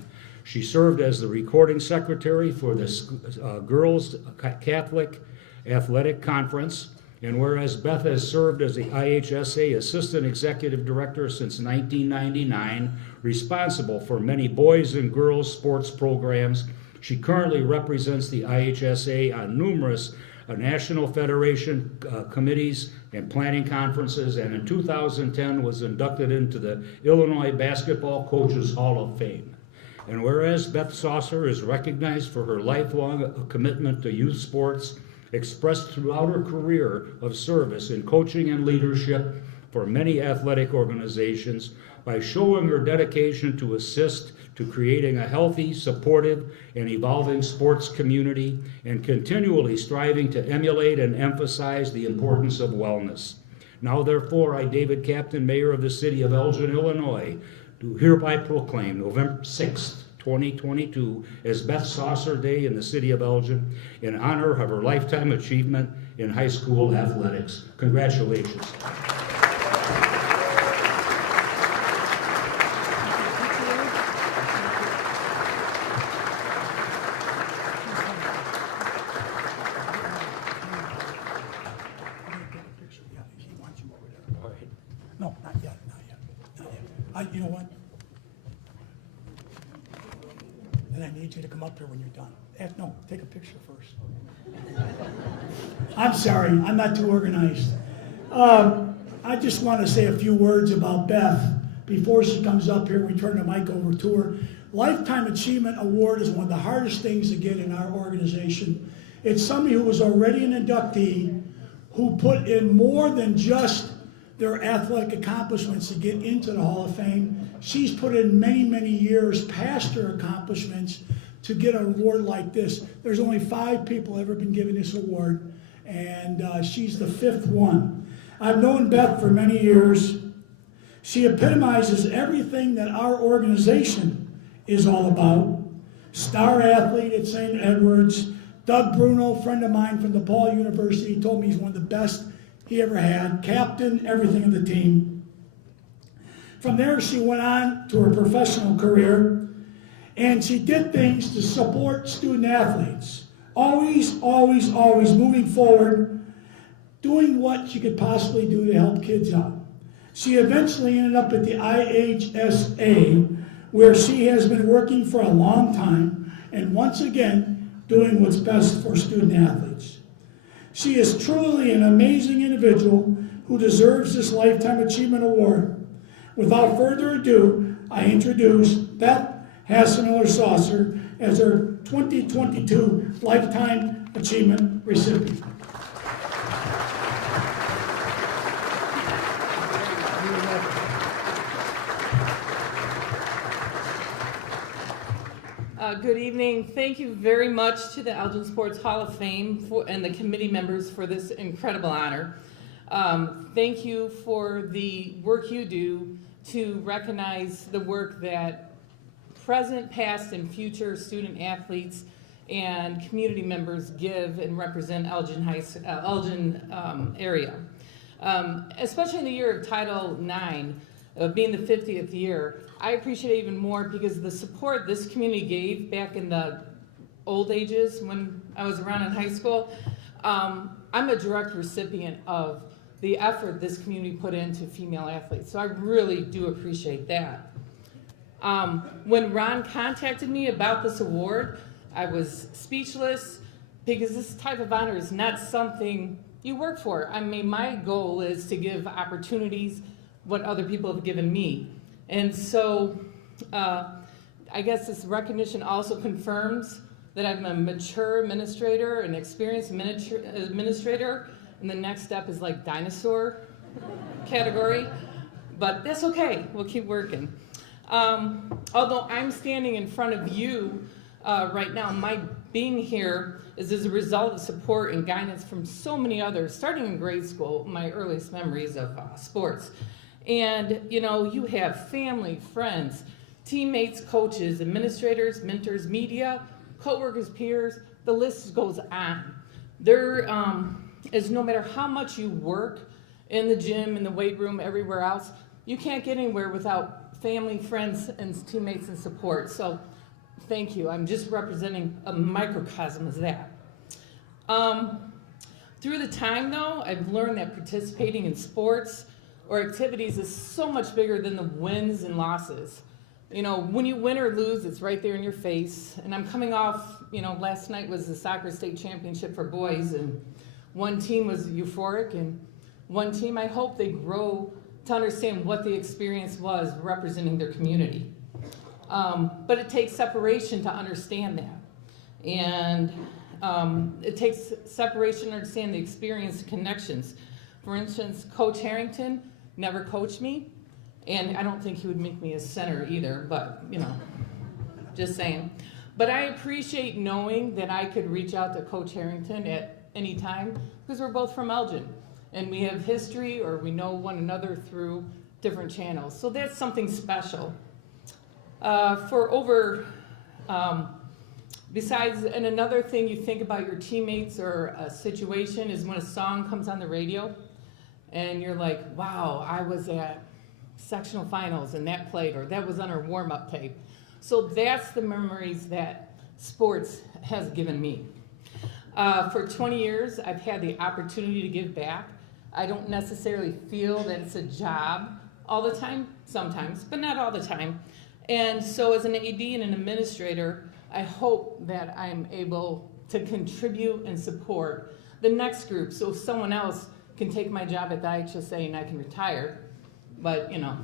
She served as the recording secretary for the Girls Catholic Athletic Conference. And whereas Beth has served as the IHSA Assistant Executive Director since 1999, responsible for many boys and girls sports programs, she currently represents the IHSA on numerous National Federation committees and planning conferences, and in 2010 was inducted into the Illinois Basketball Coaches Hall of Fame. And whereas Beth Saucer is recognized for her lifelong commitment to youth sports, expressed throughout her career of service in coaching and leadership for many athletic organizations, by showing her dedication to assist to creating a healthy, supportive, and evolving sports community, and continually striving to emulate and emphasize the importance of wellness. Now therefore, I, David Captain, Mayor of the City of Elgin, Illinois, do hereby proclaim November 6th, 2022 as Beth Saucer Day in the City of Elgin in honor of her lifetime achievement in high school athletics. Congratulations. No, not yet, not yet, not yet. You know what? And I need you to come up here when you're done. No, take a picture first. I'm sorry, I'm not too organized. I just want to say a few words about Beth before she comes up here. We turn the mic over to her. Lifetime Achievement Award is one of the hardest things to get in our organization. It's somebody who was already an inductee who put in more than just their athletic accomplishments to get into the Hall of Fame. She's put in many, many years past her accomplishments to get an award like this. There's only 5 people ever been given this award, and she's the 5th one. I've known Beth for many years. She epitomizes everything that our organization is all about. Star athlete at St. Edward's. Doug Bruno, friend of mine from DePaul University, told me he's one of the best he ever had. Captain, everything in the team. From there, she went on to her professional career, and she did things to support student athletes. Always, always, always moving forward, doing what she could possibly do to help kids out. She eventually ended up at the IHSA, where she has been working for a long time and once again doing what's best for student athletes. She is truly an amazing individual who deserves this Lifetime Achievement Award. Without further ado, I introduce Beth Hassenmiller-Saucer as our 2022 Lifetime Achievement recipient. Good evening. Thank you very much to the Elgin Sports Hall of Fame and the committee members for this incredible honor. Thank you for the work you do to recognize the work that present, past, and future student athletes and community members give and represent Elgin area. Especially in the year of Title IX, being the 50th year, I appreciate it even more because the support this community gave back in the old ages when I was around in high school, I'm a direct recipient of the effort this community put into female athletes. So I really do appreciate that. When Ron contacted me about this award, I was speechless because this type of honor is not something you work for. I mean, my goal is to give opportunities what other people have given me. And so I guess this recognition also confirms that I'm a mature administrator, an experienced administrator, and the next step is like dinosaur category, but that's okay, we'll keep working. Although I'm standing in front of you right now, my being here is as a result of support and guidance from so many others, starting in grade school, my earliest memories of sports. And you know, you have family, friends, teammates, coaches, administrators, mentors, media, coworkers, peers, the list goes on. There is no matter how much you work in the gym, in the weight room, everywhere else, you can't get anywhere without family, friends, and teammates and support. So thank you. I'm just representing a microcosm of that. Through the time though, I've learned that participating in sports or activities is so much bigger than the wins and losses. You know, when you win or lose, it's right there in your face. And I'm coming off, you know, last night was the soccer state championship for boys, and one team was euphoric, and one team, I hope they grow to understand what the experience was representing their community. But it takes separation to understand that. And it takes separation to understand the experience and connections. For instance, Coach Harrington never coached me, and I don't think he would make me a center either, but you know, just saying. But I appreciate knowing that I could reach out to Coach Harrington at any time because we're both from Elgin and we have history or we know one another through different channels. So that's something special. Besides, and another thing you think about your teammates or a situation is when a song comes on the radio and you're like, wow, I was at sectional finals and that played, or that was on our warm-up tape. So that's the memories that sports has given me. For 20 years, I've had the opportunity to give back. I don't necessarily feel that it's a job all the time, sometimes, but not all the time. And so as an AD and an administrator, I hope that I'm able to contribute and support the next group so someone else can take my job at the IHSA and I can retire. But, you know,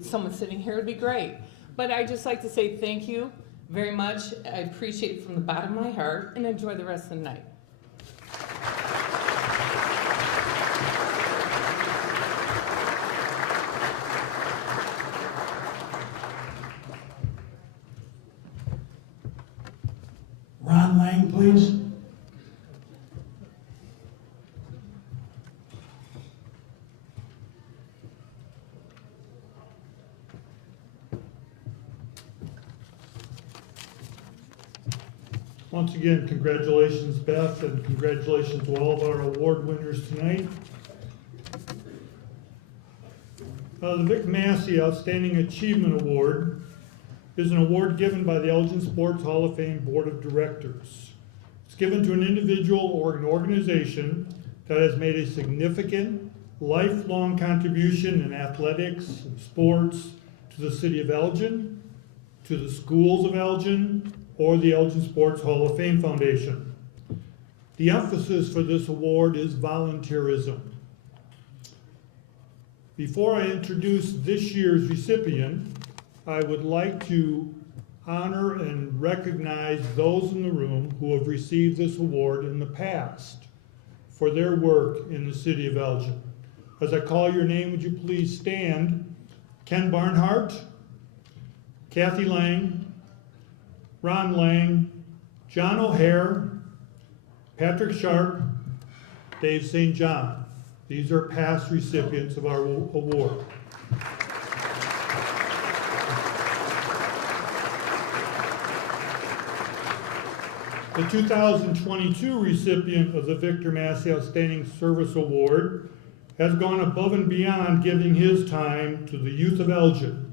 someone sitting here would be great. But I'd just like to say thank you very much. I appreciate it from the bottom of my heart, and enjoy the rest of the night. Ron Lang, please. Once again, congratulations, Beth, and congratulations to all of our award winners tonight. The Vic Massey Outstanding Achievement Award is an award given by the Elgin Sports Hall of Fame Board of Directors. It's given to an individual or an organization that has made a significant, lifelong contribution in athletics and sports to the city of Elgin, to the schools of Elgin or the Elgin Sports Hall of Fame Foundation. The emphasis for this award is volunteerism. Before I introduce this year's recipient, I would like to honor and recognize those in the room who have received this award in the past for their work in the city of Elgin. As I call your name, would you please stand? Ken Barnhart, Kathy Lang, Ron Lang, John O'Hare, Patrick Sharp, Dave St. John. These are past recipients of our award. The 2022 recipient of the Victor Massey Outstanding Service Award has gone above and beyond giving his time to the youth of Elgin,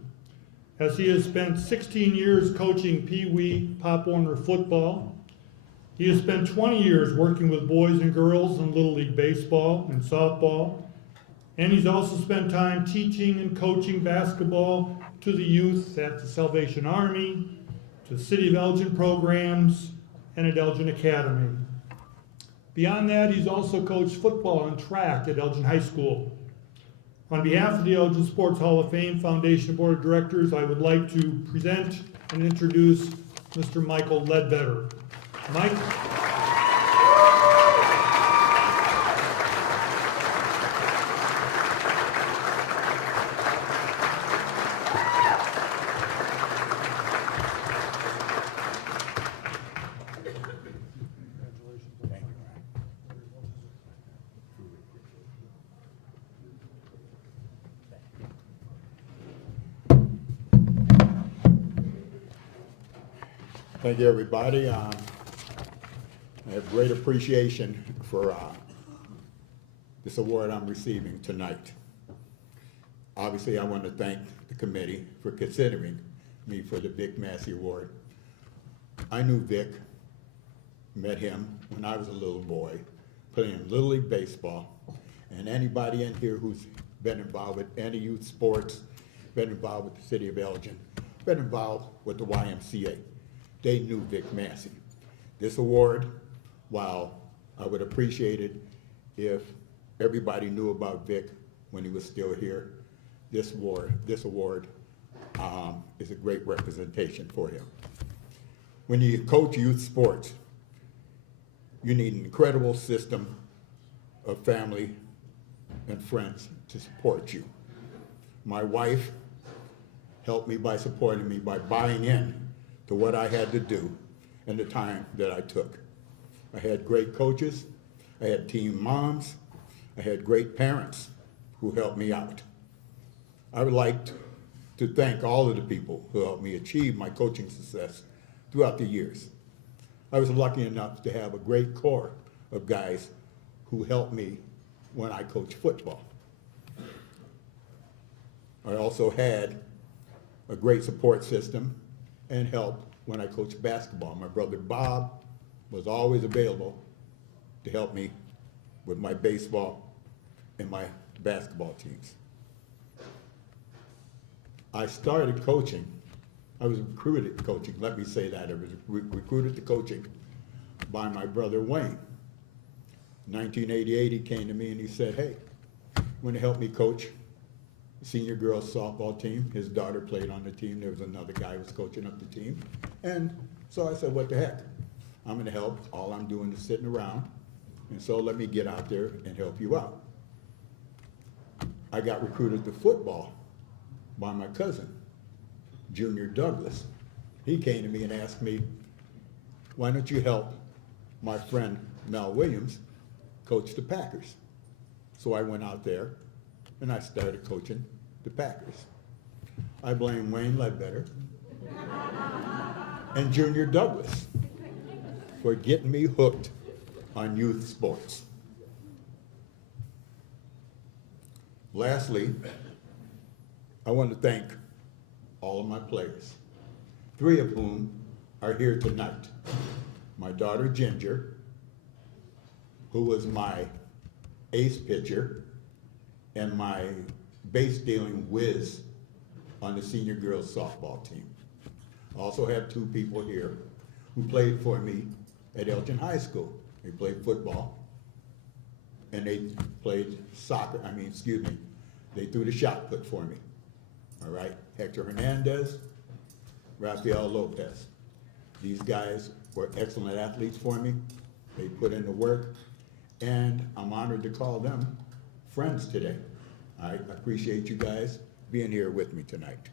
as he has spent 16 years coaching Pee Wee Pop Warner football. He has spent 20 years working with boys and girls in Little League baseball and softball, and he's also spent time teaching and coaching basketball to the youth at the Salvation Army, to the City of Elgin programs, and at Elgin Academy. Beyond that, he's also coached football and track at Elgin High School. On behalf of the Elgin Sports Hall of Fame Foundation Board of Directors, I would like to present and introduce Mr. Michael Ledbetter. Mike. Thank you, everybody. I have great appreciation for this award I'm receiving tonight. Obviously, I want to thank the committee for considering me for the Vic Massey Award. I knew Vic, met him when I was a little boy, playing Little League baseball, and anybody in here who's been involved with any youth sports, been involved with the city of Elgin, been involved with the YMCA, they knew Vic Massey. This award, while I would appreciate it if everybody knew about Vic when he was still here, this award is a great representation for him. When you coach youth sports, you need an incredible system of family and friends to support you. My wife helped me by supporting me by buying in to what I had to do and the time that I took. I had great coaches, I had team moms, I had great parents who helped me out. I would like to thank all of the people who helped me achieve my coaching success throughout the years. I was lucky enough to have a great core of guys who helped me when I coached football. I also had a great support system and help when I coached basketball. My brother Bob was always available to help me with my baseball and my basketball teams. I started coaching. I was recruited to coaching, let me say that. I was recruited to coaching by my brother Wayne. In 1988, he came to me and he said, hey, you want to help me coach senior girls softball team? His daughter played on the team. There was another guy who was coaching up the team. And so I said, what the heck? I'm going to help. All I'm doing is sitting around. And so let me get out there and help you out. I got recruited to football by my cousin, Junior Douglas. He came to me and asked me, why don't you help my friend Mel Williams coach the Packers? So I went out there and I started coaching the Packers. I blame Wayne Ledbetter and Junior Douglas for getting me hooked on youth sports. Lastly, I want to thank all of my players, 3 of whom are here tonight. My daughter Ginger, who was my ace pitcher and my base dealing whiz on the senior girls softball team. Also have two people here who played for me at Elgin High School. They played football and they played soccer, they threw the shot put for me. All right, Hector Hernandez, Rafael Lopez. These guys were excellent athletes for me. They put in the work, and I'm honored to call them friends today. I appreciate you guys being here with me tonight.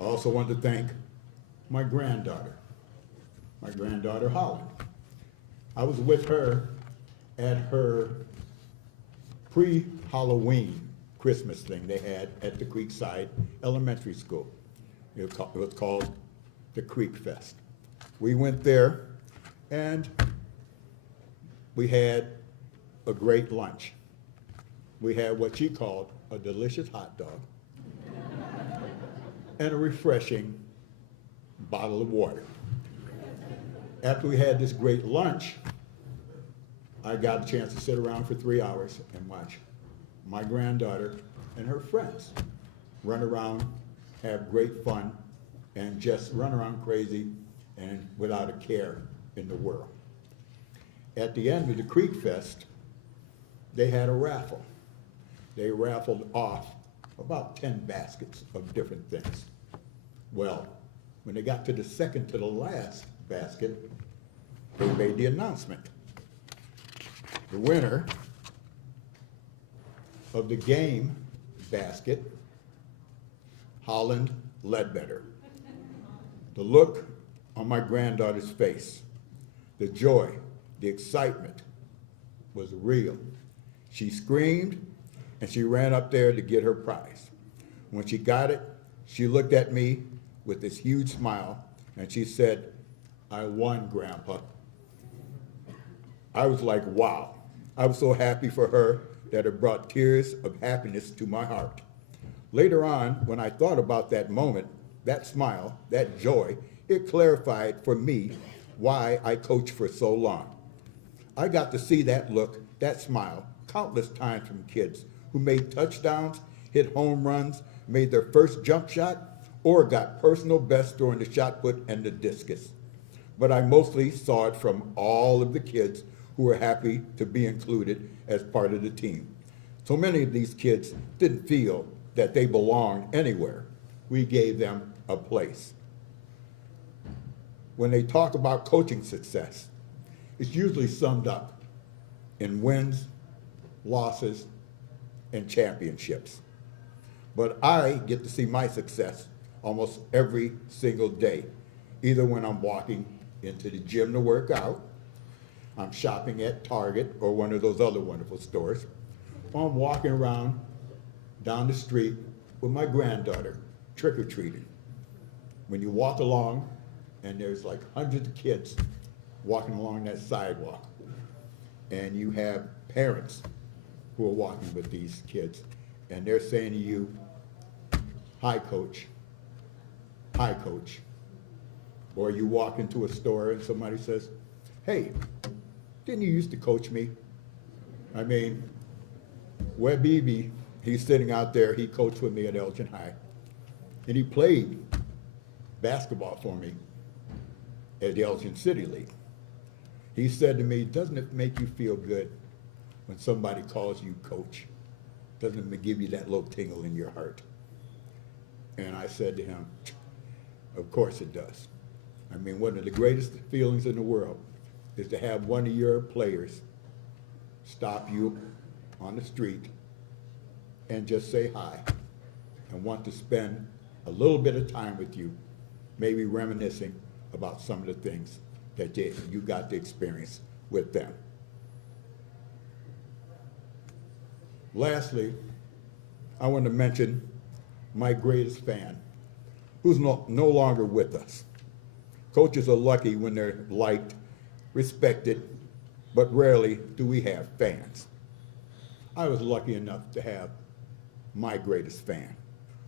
I also want to thank my granddaughter Holland. I was with her at her pre-Halloween Christmas thing they had at the Creekside Elementary School. It was called the Creek Fest. We went there and we had a great lunch. We had what she called a delicious hot dog and a refreshing bottle of water. After we had this great lunch, I got a chance to sit around for 3 hours and watch my granddaughter and her friends run around, have great fun, and just run around crazy and without a care in the world. At the end of the Creek Fest, they had a raffle. They raffled off about 10 baskets of different things. Well, when they got to the second to the last basket, they made the announcement. The winner of the game basket, Holland Ledbetter. The look on my granddaughter's face, the joy, the excitement was real. She screamed and she ran up there to get her prize. When she got it, she looked at me with this huge smile and she said, "I won, Grandpa." I was like, wow. I was so happy for her that it brought tears of happiness to my heart. Later on, when I thought about that moment, that smile, that joy, it clarified for me why I coached for so long. I got to see that look, that smile, countless times from kids who made touchdowns, hit home runs, made their first jump shot, or got personal bests during the shot put and the discus. But I mostly saw it from all of the kids who were happy to be included as part of the team. So many of these kids didn't feel that they belonged anywhere. We gave them a place. When they talk about coaching success, it's usually summed up in wins, losses, and championships. But I get to see my success almost every single day, either when I'm walking into the gym to work out, I'm shopping at Target or one of those other wonderful stores, or I'm walking around down the street with my granddaughter, trick-or-treating. When you walk along, and there's like hundreds of kids walking along that sidewalk, and you have parents who are walking with these kids, and they're saying to you, "Hi, coach. Hi, coach." Or you walk into a store and somebody says, "Hey, didn't you used to coach me?" I mean, Webb Beebe, he's sitting out there, he coached with me at Elgin High, and he played basketball for me at the Elgin City League. He said to me, "Doesn't it make you feel good when somebody calls you coach? Doesn't it give you that little tingle in your heart?" And I said to him, "Of course it does." I mean, one of the greatest feelings in the world is to have one of your players stop you on the street and just say hi and want to spend a little bit of time with you, maybe reminiscing about some of the things that you got to experience with them. Lastly, I want to mention my greatest fan, who's no longer with us. Coaches are lucky when they're liked, respected, but rarely do we have fans. I was lucky enough to have my greatest fan,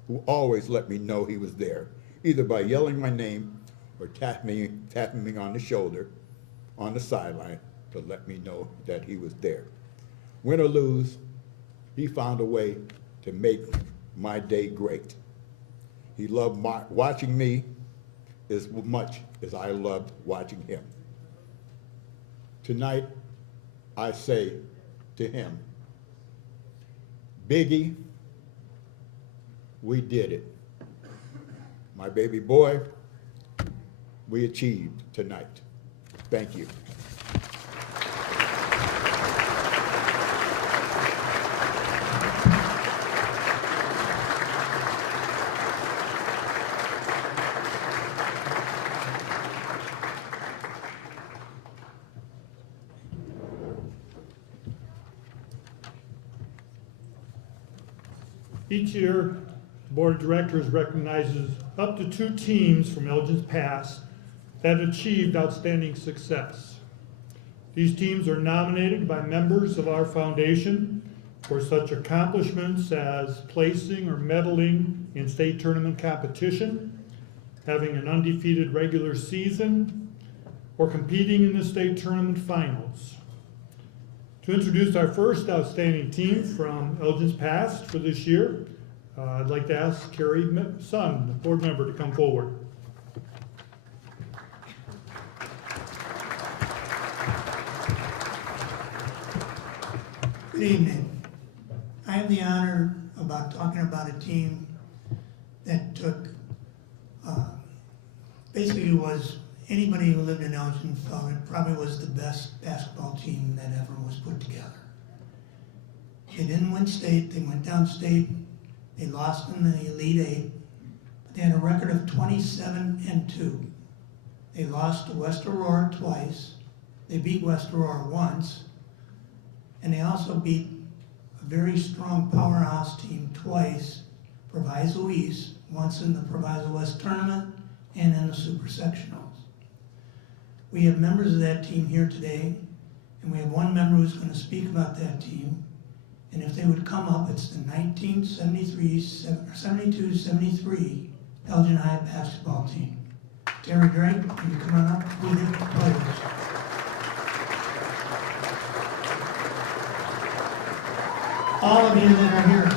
who always let me know he was there, either by yelling my name or tapping me on the shoulder on the sideline to let me know that he was there. Win or lose, he found a way to make my day great. He loved watching me as much as I loved watching him. Tonight, I say to him, Biggie, we did it. My baby boy, we achieved tonight. Thank you. Each year, the Board of Directors recognizes up to 2 teams from Elgin's past that achieved outstanding success. These teams are nominated by members of our foundation for such accomplishments as placing or medaling in state tournament competition, having an undefeated regular season, or competing in the state tournament finals. To introduce our first outstanding team from Elgin's past for this year, I'd like to ask Carrie Sun, the board member, to come forward. Good evening. I have the honor about talking about a team that took, basically was, anybody who lived in Elgin felt it probably was the best basketball team that ever was put together. They didn't win state, they went downstate, they lost in the Elite Eight, but they had a record of 27-2. They lost to West Aurora twice, they beat West Aurora once, and they also beat a very strong powerhouse team twice, Proviso East, once in the Proviso West tournament and in the Super Sectionals. We have members of that team here today, and we have one member who's going to speak about that team. And if they would come up, it's the 1972-73 Elgin High basketball team. Terry Drake, can you come on up? Who are the players? All of you that are here.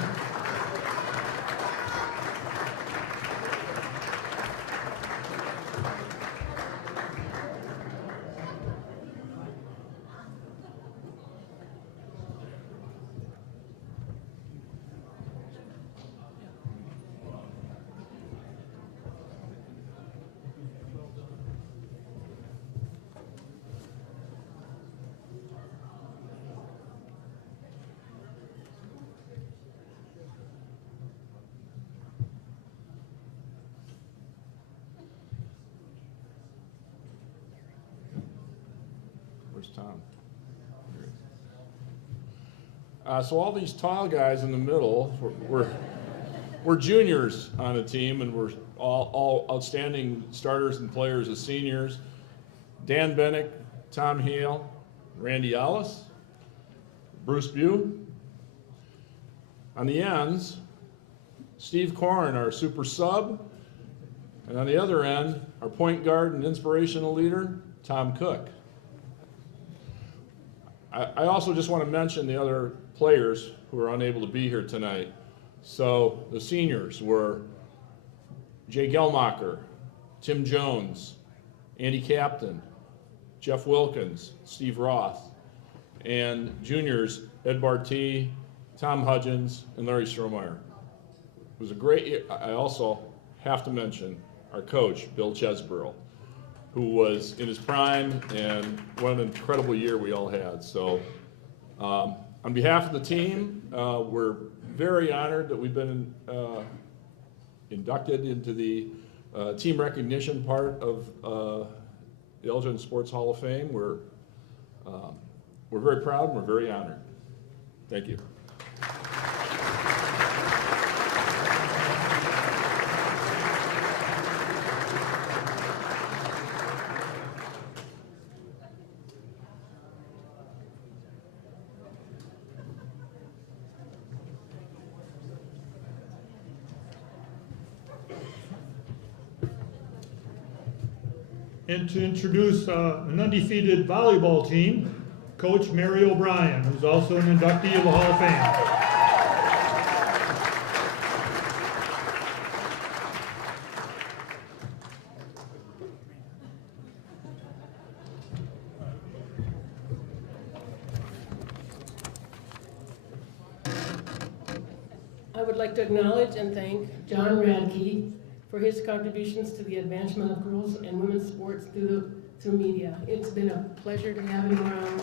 Where's Tom? So all these tall guys in the middle, we're juniors on a team, and we're all outstanding starters and players as seniors. Dan Bennick, Tom Hale, Randy Ellis, Bruce Bew. On the ends, Steve Corrin, our super sub, and on the other end, our point guard and inspirational leader, Tom Cook. I also just want to mention the other players who are unable to be here tonight. So the seniors were Jay Gelmacher, Tim Jones, Andy Captain, Jeff Wilkins, Steve Roth, and juniors Ed Barty, Tom Hudgens, and Larry Strohmeyer. It was a great year. I also have to mention our coach, Bill Chesborough, who was in his prime, and what an incredible year we all had. So on behalf of the team, we're very honored that we've been inducted into the team recognition part of the Elgin Sports Hall of Fame. We're very proud and we're very honored. Thank you. And to introduce an undefeated volleyball team, Coach Mary O'Brien, who's also an inductee of the Hall of Fame. I would like to acknowledge and thank John Radke for his contributions to the advancement of girls and women's sports through media. It's been a pleasure to have him around.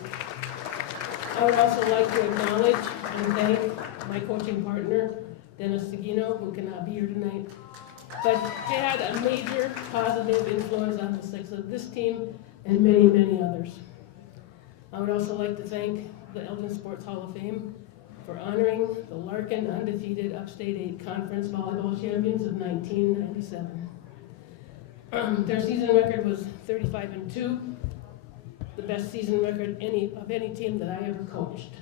I would also like to acknowledge and thank my coaching partner, Dennis Seguino, who cannot be here tonight, but had a major positive influence on the success of this team and many, many others. I would also like to thank the Elgin Sports Hall of Fame for honoring the Larkin undefeated Upstate 8 Conference volleyball champions of 1997. Their season record was 35-2, the best season record of any team that I ever coached.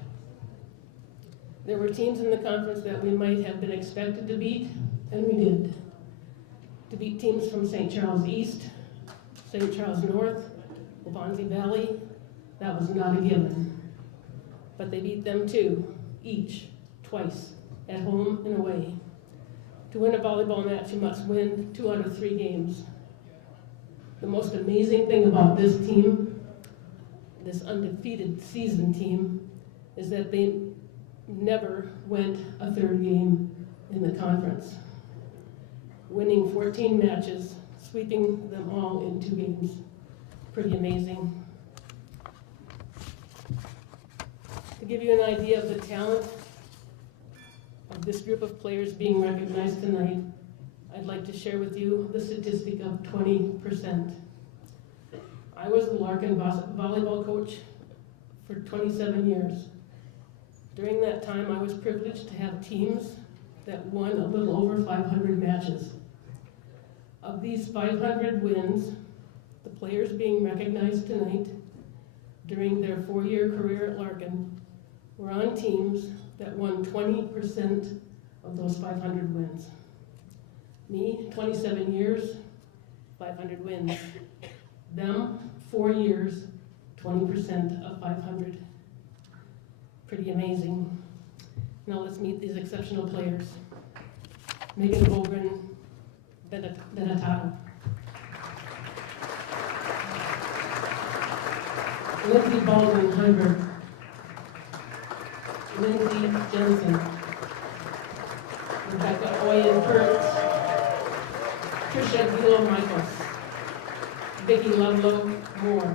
There were teams in the conference that we might have been expected to beat, and we did. To beat teams from St. Charles East, St. Charles North, Waubonsee Valley, that was not a given. But they beat them too, each, twice, at home and away. To win a volleyball match, you must win 2 out of 3 games. The most amazing thing about this team, this undefeated season team, is that they never went a 3rd game in the conference. Winning 14 matches, sweeping them all in 2 games. Pretty amazing. To give you an idea of the talent of this group of players being recognized tonight, I'd like to share with you the statistic of 20%. I was the Larkin volleyball coach for 27 years. During that time, I was privileged to have teams that won a little over 500 matches. Of these 500 wins, the players being recognized tonight during their 4-year career at Larkin were on teams that won 20% of those 500 wins. Me, 27 years, 500 wins. Them, 4 years, 20% of 500. Pretty amazing. Now let's meet these exceptional players. Megan Bogren, Benetato. Lindsay Baldwin Hunter. Lindsay Jensen. Rebecca Oyen Kurtz. Trisha Gulo Michaels. Vicki Ludlow Moore.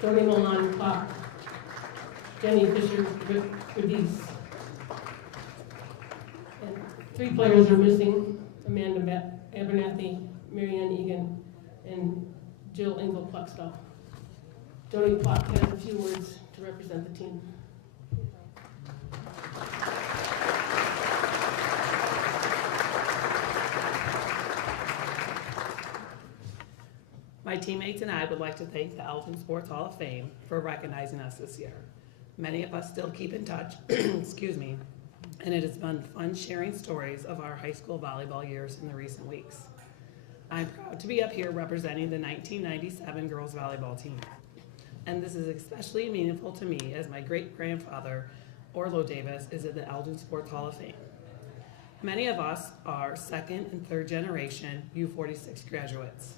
Tony Milan Klopp. Jenny Fisher Gradice. And 3 players are missing: Amanda Abernathy, Marianne Egan, and Jill Engel Pluckstall. Jody Pluck has a few words to represent the team. My teammates and I would like to thank the Elgin Sports Hall of Fame for recognizing us this year. Many of us still keep in touch, excuse me, and it has been fun sharing stories of our high school volleyball years in the recent weeks. I'm proud to be up here representing the 1997 girls volleyball team. And this is especially meaningful to me as my great-grandfather, Orlo Davis, is in the Elgin Sports Hall of Fame. Many of us are 2nd and 3rd generation U46 graduates.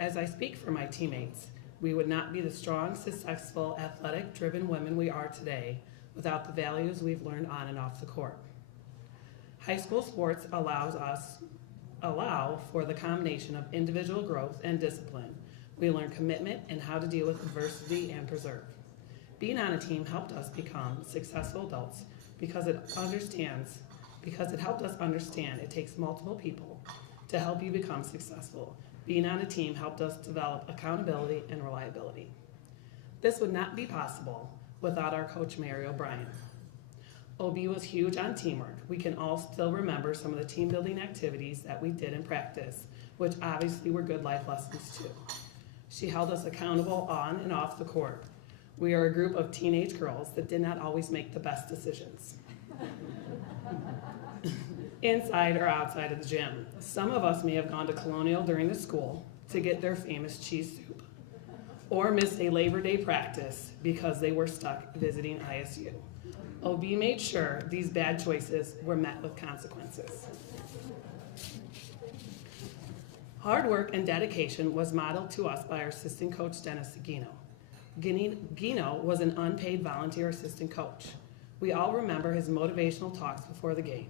As I speak for my teammates, we would not be the strong, successful, athletic-driven women we are today without the values we've learned on and off the court. High school sports allow for the combination of individual growth and discipline. We learn commitment and how to deal with adversity and persevere. Being on a team helped us become successful adults because it helped us understand it takes multiple people to help you become successful. Being on a team helped us develop accountability and reliability. This would not be possible without our coach, Mary O'Brien. OB was huge on teamwork. We can all still remember some of the team building activities that we did in practice, which obviously were good life lessons too. She held us accountable on and off the court. We are a group of teenage girls that did not always make the best decisions. Inside or outside of the gym. Some of us may have gone to Colonial during the school to get their famous cheese soup, or missed a Labor Day practice because they were stuck visiting ISU. OB made sure these bad choices were met with consequences. Hard work and dedication was modeled to us by our assistant coach, Dennis Seguino. Gino was an unpaid volunteer assistant coach. We all remember his motivational talks before the game.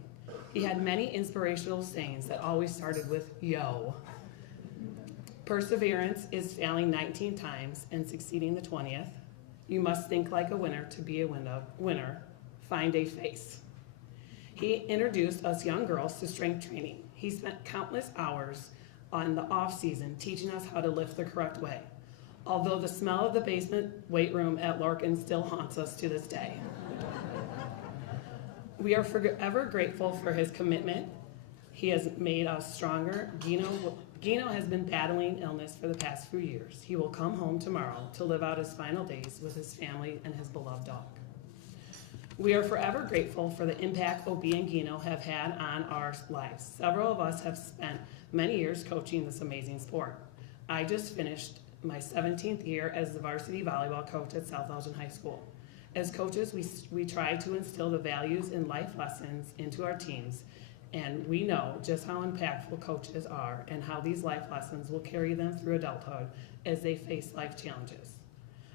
He had many inspirational sayings that always started with yo. Perseverance is failing 19 times and succeeding the 20th. You must think like a winner to be a winner. Find a face. He introduced us young girls to strength training. He spent countless hours on the off season teaching us how to lift the correct way. Although the smell of the basement weight room at Larkin still haunts us to this day. We are forever grateful for his commitment. He has made us stronger. Gino has been battling illness for the past few years. He will come home tomorrow to live out his final days with his family and his beloved dog. We are forever grateful for the impact OB and Gino have had on our lives. Several of us have spent many years coaching this amazing sport. I just finished my 17th year as the varsity volleyball coach at South Elgin High School. As coaches, we try to instill the values and life lessons into our teams, and we know just how impactful coaches are and how these life lessons will carry them through adulthood as they face life challenges.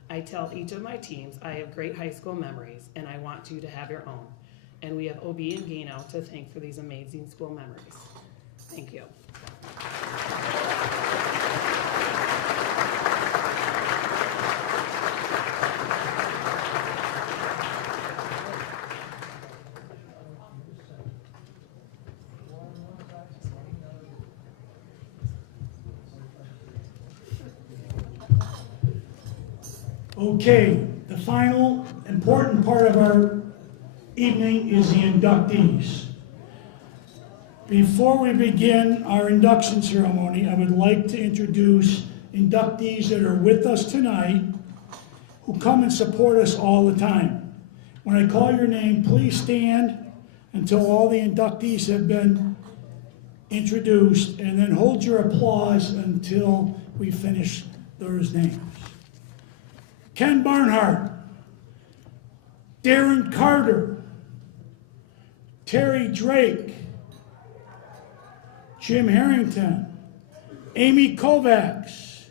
I tell each of my teams I have great high school memories and I want you to have your own. And we have OB and Gino to thank for these amazing school memories. Thank you. Okay, the final important part of our evening is the inductees. Before we begin our induction ceremony, I would like to introduce inductees that are with us tonight who come and support us all the time. When I call your name, please stand until all the inductees have been introduced, and then hold your applause until we finish those names. Ken Barnhart, Darren Carter, Terry Drake, Jim Harrington, Amy Kovacs,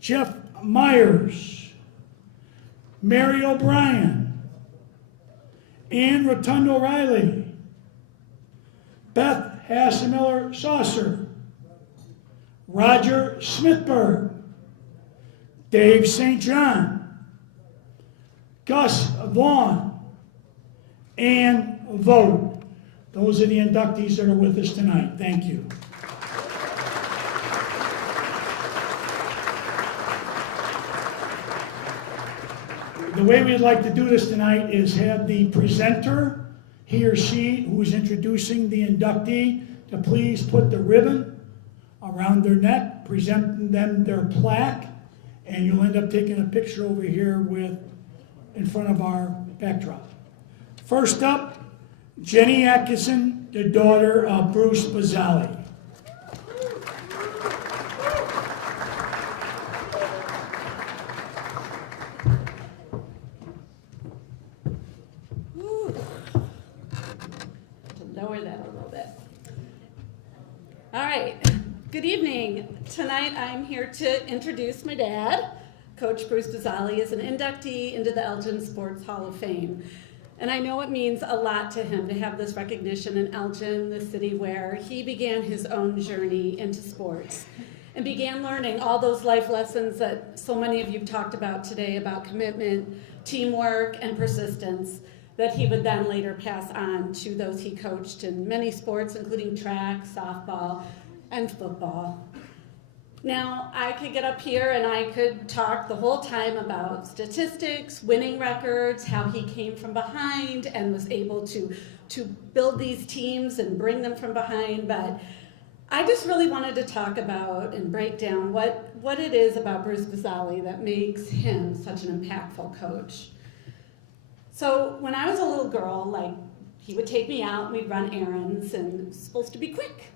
Jeff Myers, Mary O'Brien, Ann Rotundo Riley, Beth Hassemiller Saucer, Roger Smithberg, Dave St. John, Gus Vaughn, and Vogt. Those are the inductees that are with us tonight. Thank you. The way we'd like to do this tonight is have the presenter, he or she who is introducing the inductee, to please put the ribbon around their neck, present them their plaque, and you'll end up taking a picture over here in front of our backdrop. First up, Jenny Atkinson, the daughter of Bruce Bazzali. Lower that a little bit. All right. Good evening. Tonight I'm here to introduce my dad. Coach Bruce Bazzali is an inductee into the Elgin Sports Hall of Fame. And I know it means a lot to him to have this recognition in Elgin, the city where he began his own journey into sports and began learning all those life lessons that so many of you talked about today about commitment, teamwork, and persistence that he would then later pass on to those he coached in many sports, including track, softball, and football. Now, I could get up here and I could talk the whole time about statistics, winning records, how he came from behind and was able to build these teams and bring them from behind, but I just really wanted to talk about and break down what it is about Bruce Bazzali that makes him such an impactful coach. So when I was a little girl, he would take me out and we'd run errands, and it was supposed to be quick.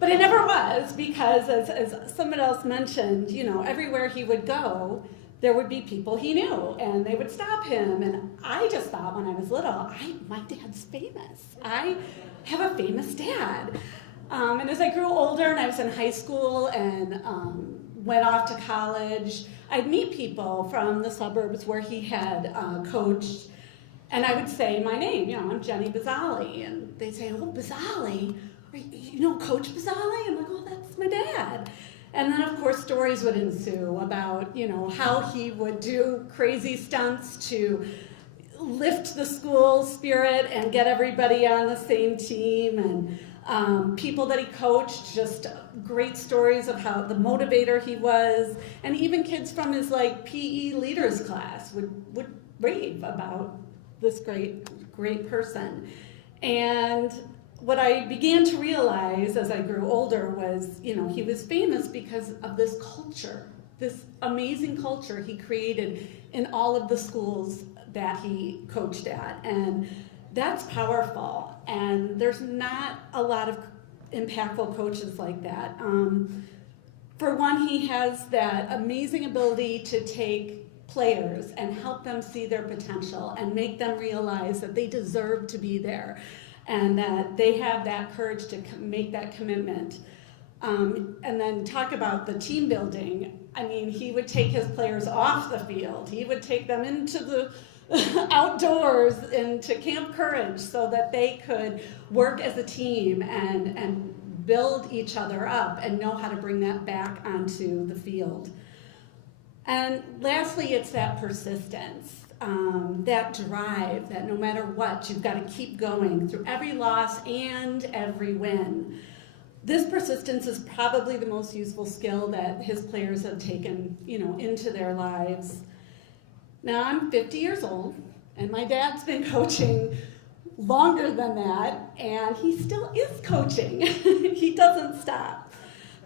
But it never was, because as someone else mentioned, everywhere he would go, there would be people he knew, and they would stop him. And I just thought when I was little, my dad's famous. I have a famous dad. And as I grew older and I was in high school and went off to college, I'd meet people from the suburbs where he had coached, And I would say my name, I'm Jenny Bazzali. And they'd say, oh, Bazzali? You know Coach Bazzali? I'm like, oh, that's my dad. And then, of course, stories would ensue about, how he would do crazy stunts to lift the school spirit and get everybody on the same team. And people that he coached, just great stories of how the motivator he was. And even kids from his PE leaders class would rave about this great person. And what I began to realize as I grew older was, he was famous because of this culture, this amazing culture he created in all of the schools that he coached at. And that's powerful. And there's not a lot of impactful coaches like that. For one, he has that amazing ability to take players and help them see their potential and make them realize that they deserve to be there and that they have that courage to make that commitment. And then talk about the team building. I mean, he would take his players off the field. He would take them into the outdoors, into Camp Courage, so that they could work as a team and build each other up and know how to bring that back onto the field. And lastly, it's that persistence, that drive, that no matter what, you've got to keep going through every loss and every win. This persistence is probably the most useful skill that his players have taken, into their lives. Now, I'm 50 years old, and my dad's been coaching longer than that, and he still is coaching. He doesn't stop.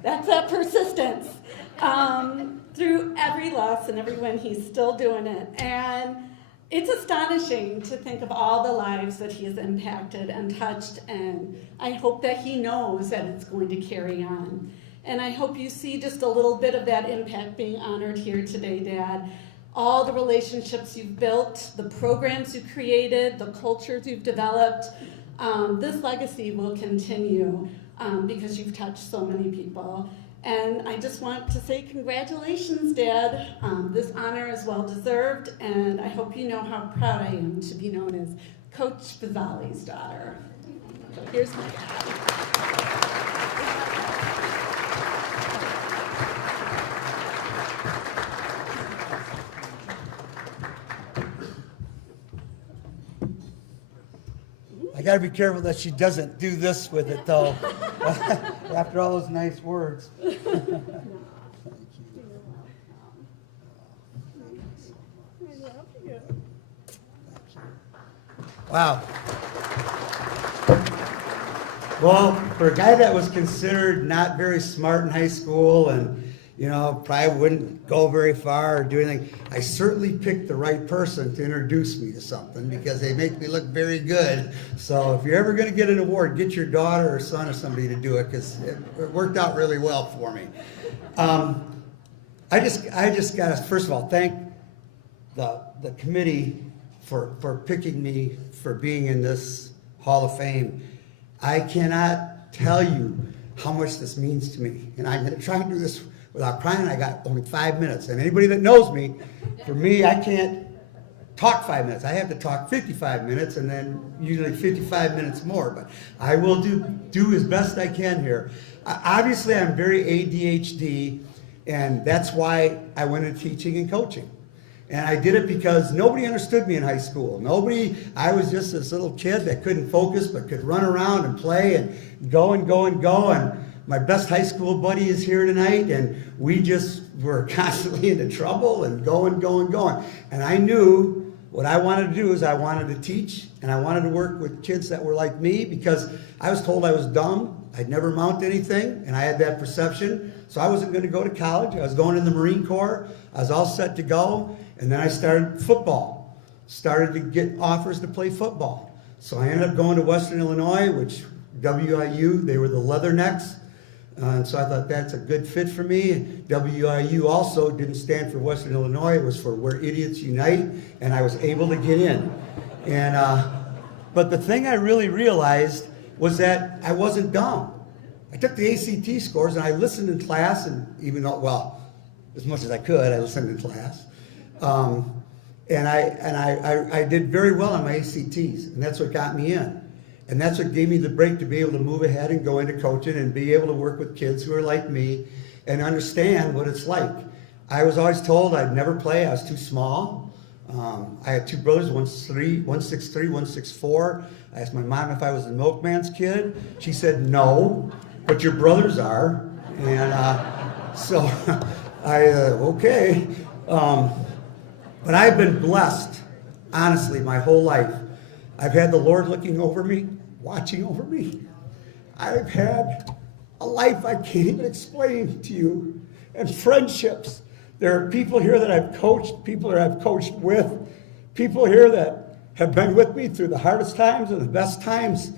That's that persistence. Through every loss and every win, he's still doing it. And it's astonishing to think of all the lives that he has impacted and touched, and I hope that he knows that it's going to carry on. And I hope you see just a little bit of that impact being honored here today, Dad. All the relationships you've built, the programs you've created, the cultures you've developed, this legacy will continue because you've touched so many people. And I just want to say congratulations, Dad. This honor is well deserved, and I hope you know how proud I am to be known as Coach Bazzali's daughter. So here's my dad. I gotta be careful that she doesn't do this with it, though. After all those nice words. Wow. Well, for a guy that was considered not very smart in high school and, probably wouldn't go very far or do anything, I certainly picked the right person to introduce me to something because they make me look very good. So if you're ever going to get an award, get your daughter or son or somebody to do it because it worked out really well for me. I just got to, first of all, thank the committee for picking me for being in this Hall of Fame. I cannot tell you how much this means to me. And I'm going to try and do this without crying. I got only 5 minutes. And anybody that knows me, for me, I can't talk 5 minutes. I have to talk 55 minutes and then usually 55 minutes more. But I will do as best I can here. Obviously, I'm very ADHD, and that's why I went into teaching and coaching. And I did it because nobody understood me in high school. I was just this little kid that couldn't focus but could run around and play and go and go and go. And my best high school buddy is here tonight, and we just were constantly into trouble and going. And I knew what I wanted to do is I wanted to teach, and I wanted to work with kids that were like me because I was told I was dumb. I'd never amount to anything, and I had that perception. So I wasn't going to go to college. I was going in the Marine Corps. I was all set to go. And then I started football, started to get offers to play football. So I ended up going to Western Illinois, which WIU, they were the Leathernecks. And so I thought that's a good fit for me. WIU also didn't stand for Western Illinois. It was for Where Idiots Unite, and I was able to get in. But the thing I really realized was that I wasn't dumb. I took the ACT scores, and I listened in class, and even though, well, as much as I could, I listened in class. And I did very well on my ACTs, and that's what got me in. And that's what gave me the break to be able to move ahead and go into coaching and be able to work with kids who are like me and understand what it's like. I was always told I'd never play, I was too small. I had two brothers, one's 1'6'3", 1'6'4". I asked my mom if I was the milkman's kid. She said, no, but your brothers are. And so okay. But I've been blessed, honestly, my whole life. I've had the Lord looking over me, watching over me. I've had a life I can't even explain to you, and friendships. There are people here that I've coached, people that I've coached with, people here that have been with me through the hardest times and the best times.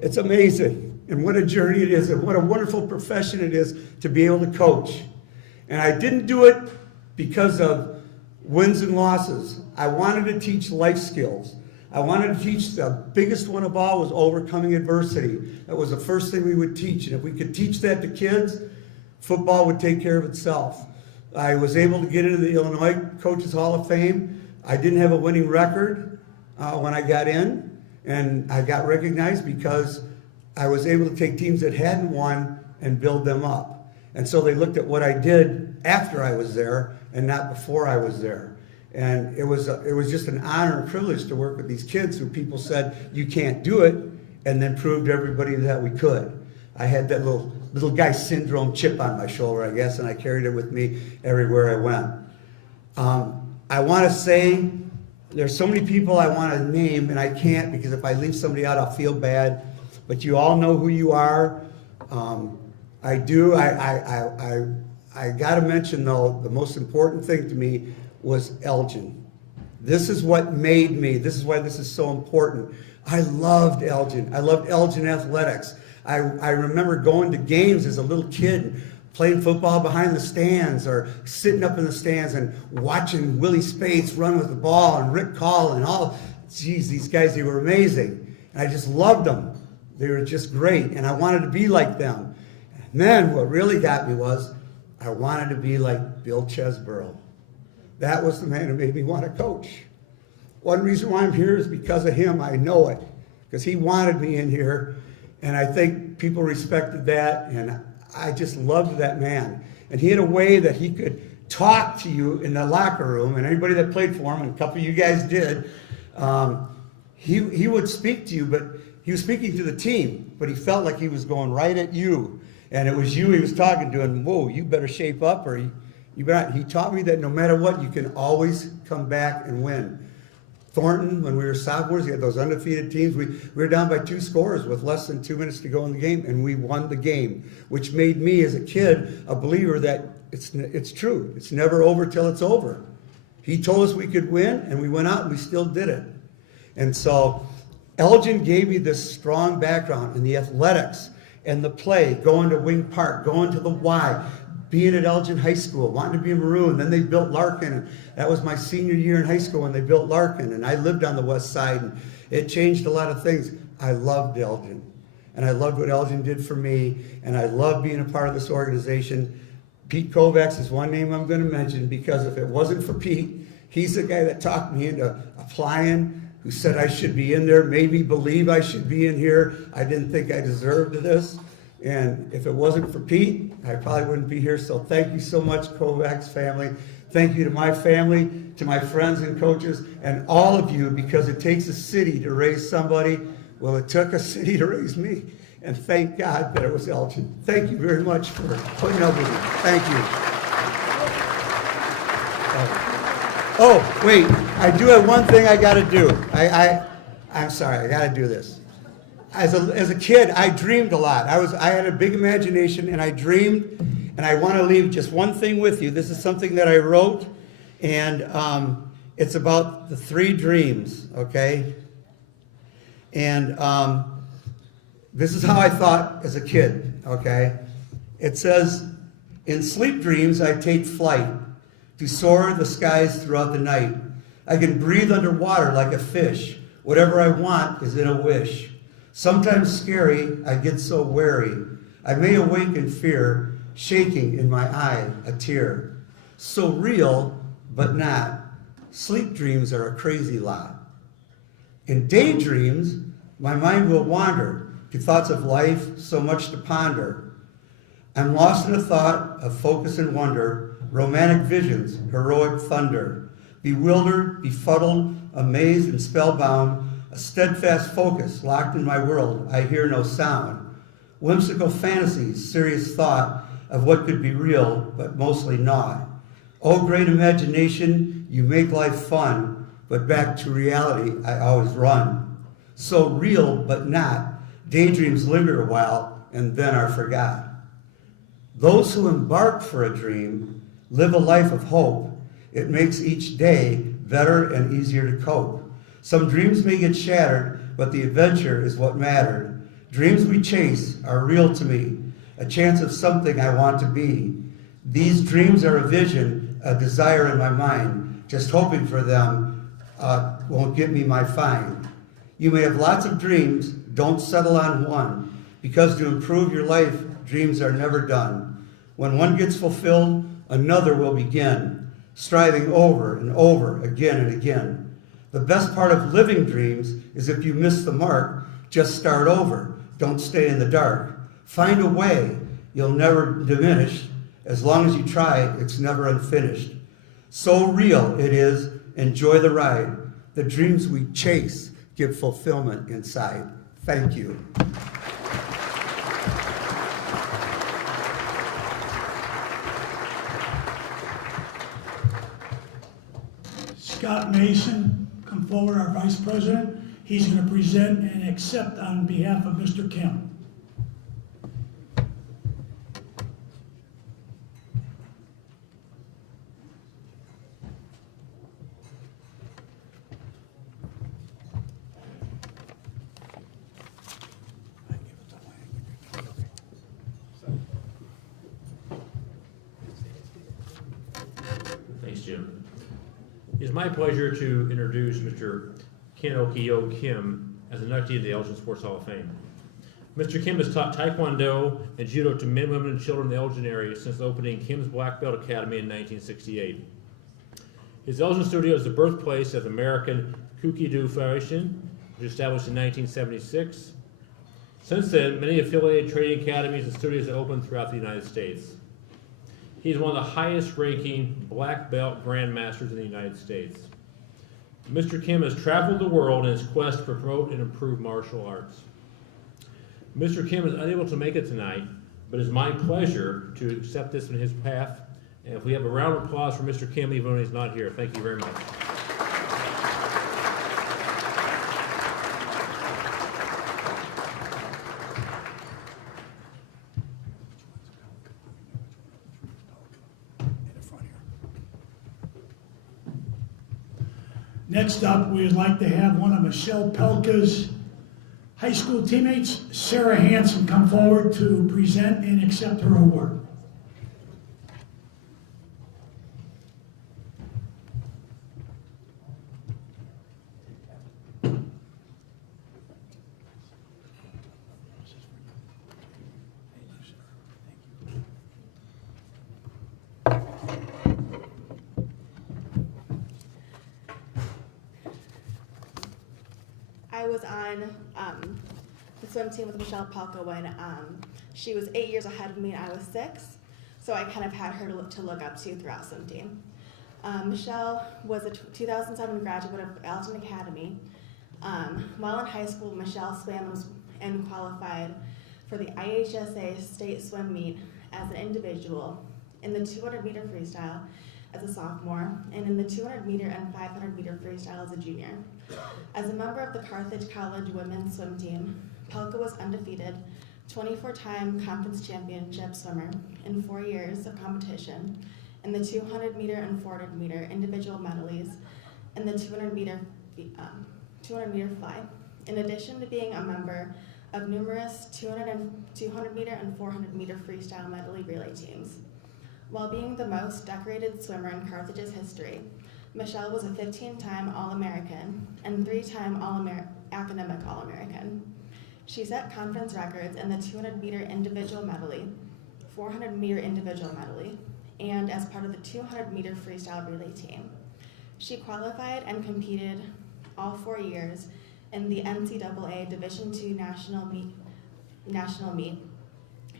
It's amazing, and what a journey it is, and what a wonderful profession it is to be able to coach. And I didn't do it because of wins and losses. I wanted to teach life skills. I wanted to teach, the biggest one of all was overcoming adversity. That was the first thing we would teach. And if we could teach that to kids, football would take care of itself. I was able to get into the Illinois Coaches Hall of Fame. I didn't have a winning record when I got in. And I got recognized because I was able to take teams that hadn't won and build them up. And so they looked at what I did after I was there and not before I was there. And it was just an honor and privilege to work with these kids who people said, you can't do it, and then proved to everybody that we could. I had that little guy syndrome chip on my shoulder, I guess, and I carried it with me everywhere I went. I want to say, there's so many people I want to name, and I can't, because if I leave somebody out, I'll feel bad. But you all know who you are. I do. I got to mention, though, the most important thing to me was Elgin. This is what made me, this is why this is so important. I loved Elgin. I loved Elgin athletics. I remember going to games as a little kid, playing football behind the stands or sitting up in the stands and watching Willie Spates run with the ball and Rick Call and all. Geez, these guys, they were amazing. And I just loved them. They were just great. And I wanted to be like them. And then what really got me was I wanted to be like Bill Chesborough. That was the man who made me want to coach. One reason why I'm here is because of him. I know it, because he wanted me in here, and I think people respected that, and I just loved that man. And he had a way that he could talk to you in the locker room, and anybody that played for him, and a couple of you guys did, he would speak to you, but he was speaking to the team, but he felt like he was going right at you, and it was you he was talking to, and whoa, you better shape up, or he taught me that no matter what, you can always come back and win. Thornton, when we were sophomores, he had those undefeated teams. We were down by 2 scores with less than 2 minutes to go in the game, and we won the game, which made me, as a kid, a believer that it's true. It's never over till it's over. He told us we could win, and we went out, and we still did it. And so Elgin gave me this strong background in the athletics and the play, going to Wing Park, going to the Y, being at Elgin High School, wanting to be a Maroon. Then they built Larkin. That was my senior year in high school when they built Larkin, and I lived on the west side, and it changed a lot of things. I loved Elgin, and I loved what Elgin did for me, and I love being a part of this organization. Pete Kovacs is one name I'm going to mention, because if it wasn't for Pete, he's the guy that talked me into applying, who said I should be in there, made me believe I should be in here. I didn't think I deserved this. And if it wasn't for Pete, I probably wouldn't be here. So thank you so much, Kovacs family. Thank you to my family, to my friends and coaches, and all of you, because it takes a city to raise somebody. Well, it took a city to raise me. And thank God that it was Elgin. Thank you very much for putting up with me. Thank you. Oh, wait, I do have one thing I got to do. I'm sorry, I got to do this. As a kid, I dreamed a lot. I had a big imagination, and I dreamed, and I want to leave just one thing with you. This is something that I wrote, and it's about the 3 dreams, okay? And this is how I thought as a kid, okay? It says, in sleep dreams, I take flight to soar the skies throughout the night. I can breathe underwater like a fish. Whatever I want is in a wish. Sometimes scary, I get so wary. I may awake in fear, shaking in my eye a tear. So real, but not. sleep dreams are a crazy lot. In daydreams, my mind will wander to thoughts of life, so much to ponder. I'm lost in a thought of focus and wonder, romantic visions, heroic thunder. Bewildered, befuddled, amazed and spellbound, a steadfast focus locked in my world, I hear no sound. Whimsical fantasies, serious thought of what could be real, but mostly not. Oh, great imagination, you make life fun, but back to reality I always run. So real, but not. Daydreams linger a while, and then are forgot. Those who embark for a dream live a life of hope. It makes each day better and easier to cope. Some dreams may get shattered, but the adventure is what mattered. Dreams we chase are real to me, a chance of something I want to be. These dreams are a vision, a desire in my mind. Just hoping for them won't get me my fine. You may have lots of dreams, don't settle on one, because to improve your life, dreams are never done. When one gets fulfilled, another will begin, striving over and over, again and again. The best part of living dreams is if you miss the mark, just start over. Don't stay in the dark. Find a way. You'll never diminish. As long as you try, it's never unfinished. So real it is. Enjoy the ride. The dreams we chase give fulfillment inside. Thank you. Scott Mason, come forward, our Vice President. He's going to present and accept on behalf of Mr. Kim. Thanks, Jim. It is my pleasure to introduce Mr. Ken-Okio Kim as an inductee of the Elgin Sports Hall of Fame. Mr. Kim has taught Taekwondo and Judo to men, women, and children in the Elgin area since opening Kim's Black Belt Academy in 1968. His Elgin studio is the birthplace of American Kuki-Do Federation, which was established in 1976. Since then, many affiliated training academies and studios have opened throughout the United States. He is one of the highest ranking black belt grandmasters in the United States. Mr. Kim has traveled the world in his quest to promote and improve martial arts. Mr. Kim is unable to make it tonight, but it's my pleasure to accept this in his path. And if we have a round of applause for Mr. Kim, even when he's not here, thank you very much. Next up, we'd like to have one of Michelle Pelka's high school teammates, Sarah Hansen, come forward to present and accept her award. I was on the swim team with Michelle Pelka when she was 8 years ahead of me and I was 6. So I kind of had her to look up to throughout swim team. Michelle was a 2007 graduate of Elgin Academy. While in high school, Michelle swam and qualified for the IHSA state swim meet as an individual, in the 200 meter freestyle as a sophomore, and in the 200 meter and 500 meter freestyle as a junior. As a member of the Carthage College women's swim team, Pelka was undefeated, 24-time conference championship swimmer in 4 years of competition in the 200 meter and 400 meter individual medleys and the 200 meter fly. In addition to being a member of numerous 200 meter and 400 meter freestyle medley relay teams. While being the most decorated swimmer in Carthage's history, Michelle was a 15-time All-American and 3-time academic All-American. She set conference records in the 200 meter individual medley, 400 meter individual medley, and as part of the 200 meter freestyle relay team. She qualified and competed all 4 years in the NCAA Division II national meet.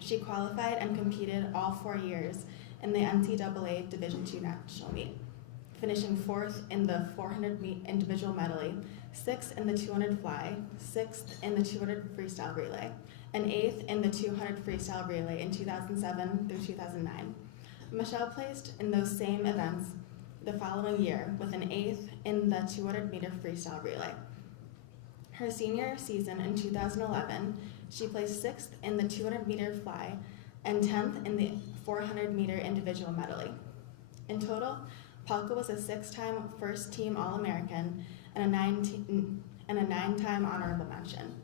She qualified and competed all 4 years in the NCAA Division II national meet, finishing 4th in the 400 meet individual medley, 6th in the 200 fly, 6th in the 200 freestyle relay, and 8th in the 200 freestyle relay in 2007 through 2009. Michelle placed in those same events the following year with an 8th in the 200 meter freestyle relay. Her senior season in 2011, she placed 6th in the 200 meter fly and 10th in the 400 meter individual medley. In total, Palka was a 6-time first team All-American and a 9-time honorable mention.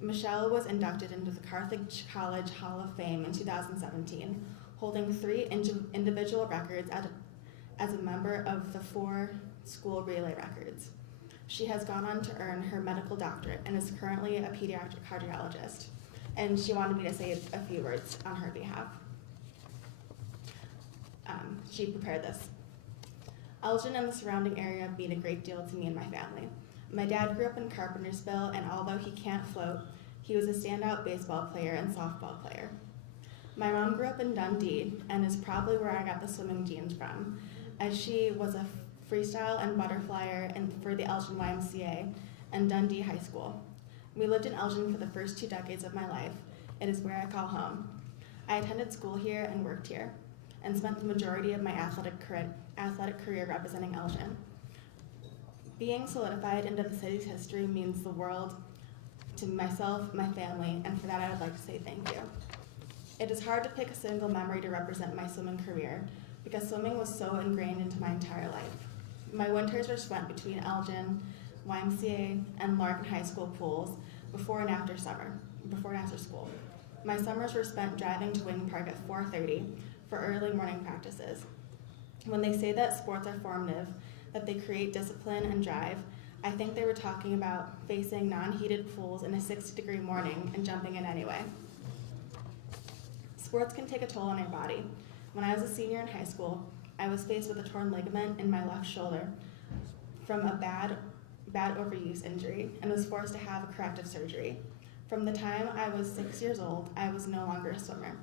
Michelle was inducted into the Carthage College Hall of Fame in 2017, holding 3 individual records as a member of the 4 school relay records. She has gone on to earn her medical doctorate and is currently a pediatric cardiologist. And she wanted me to say a few words on her behalf. She prepared this. Elgin and the surrounding area mean a great deal to me and my family. My dad grew up in Carpentersville, and although he can't float, he was a standout baseball player and softball player. My mom grew up in Dundee and is probably where I got the swimming genes from, as she was a freestyle and butterflyer for the Elgin YMCA and Dundee High School. We lived in Elgin for the first 2 decades of my life. It is where I call home. I attended school here and worked here, and spent the majority of my athletic career representing Elgin. Being solidified into the city's history means the world to myself, my family, and for that I would like to say thank you. It is hard to pick a single memory to represent my swimming career, because swimming was so ingrained into my entire life. My winters were spent between Elgin, YMCA, and Larkin High School pools before and after school. My summers were spent driving to Wing Park at 4:30 for early morning practices. When they say that sports are formative, that they create discipline and drive, I think they were talking about facing non-heated pools in a 60-degree morning and jumping in anyway. Sports can take a toll on your body. When I was a senior in high school, I was faced with a torn ligament in my left shoulder from a bad overuse injury and was forced to have a corrective surgery. From the time I was 6 years old, I was no longer a swimmer.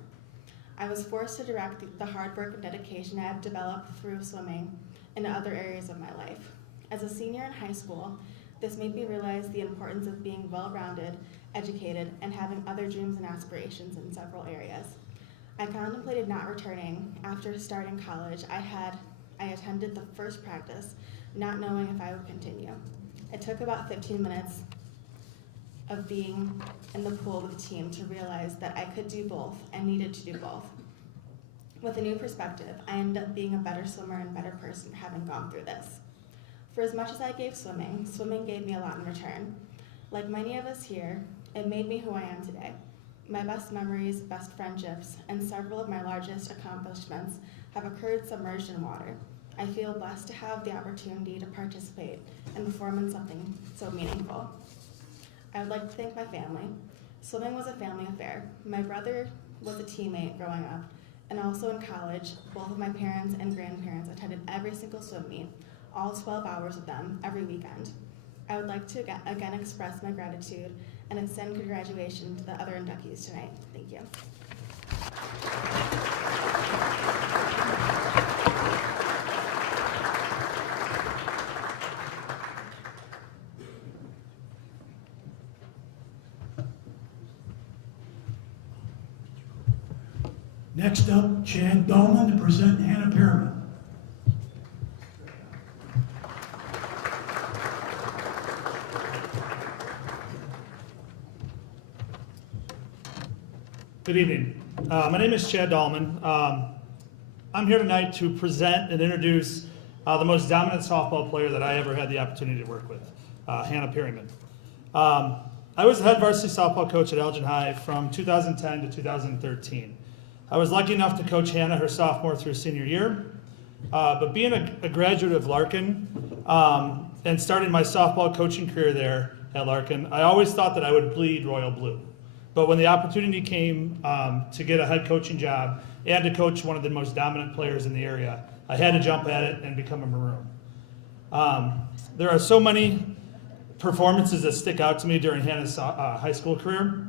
I was forced to direct the hard work and dedication I have developed through swimming into other areas of my life. As a senior in high school, this made me realize the importance of being well-rounded, educated, and having other dreams and aspirations in several areas. I contemplated not returning. After starting college, I attended the first practice, not knowing if I would continue. It took about 15 minutes of being in the pool with the team to realize that I could do both and needed to do both. With a new perspective, I ended up being a better swimmer and better person having gone through this. For as much as I gave swimming, swimming gave me a lot in return. Like many of us here, it made me who I am today. My best memories, best friendships, and several of my largest accomplishments have occurred submerged in water. I feel blessed to have the opportunity to participate and perform in something so meaningful. I would like to thank my family. Swimming was a family affair. My brother was a teammate growing up, and also in college, both of my parents and grandparents attended every single swim meet, all 12 hours of them, every weekend. I would like to again express my gratitude and extend congratulations to the other inductees tonight. Thank you. Next up, Chad Bowman to present Hannah Perriman. Good evening. My name is Chad Dahlman. I'm here tonight to present and introduce the most dominant softball player that I ever had the opportunity to work with, Hannah Perriman. I was the head varsity softball coach at Elgin High from 2010 to 2013. I was lucky enough to coach Hannah her sophomore through senior year, but being a graduate of Larkin and starting my softball coaching career there at Larkin, I always thought that I would bleed royal blue. But when the opportunity came to get a head coaching job and to coach one of the most dominant players in the area, I had to jump at it and become a Maroon. There are so many performances that stick out to me during Hannah's high school career.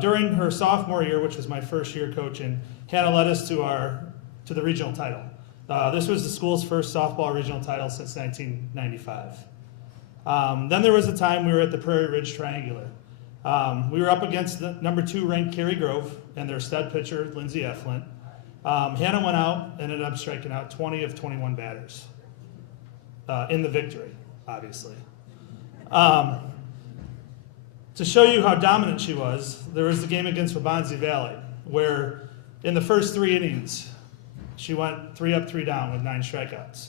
During her sophomore year, which was my first year coaching, Hannah led us to the regional title. This was the school's first softball regional title since 1995. Then there was a time we were at the Prairie Ridge Triangular. We were up against the number 2 ranked Cary Grove and their stud pitcher, Lindsey Efflin. Hannah went out and ended up striking out 20 of 21 batters in the victory, obviously. To show you how dominant she was, there was the game against Wabansie Valley, where in the first 3 innings, she went 3 up, 3 down with 9 strikeouts.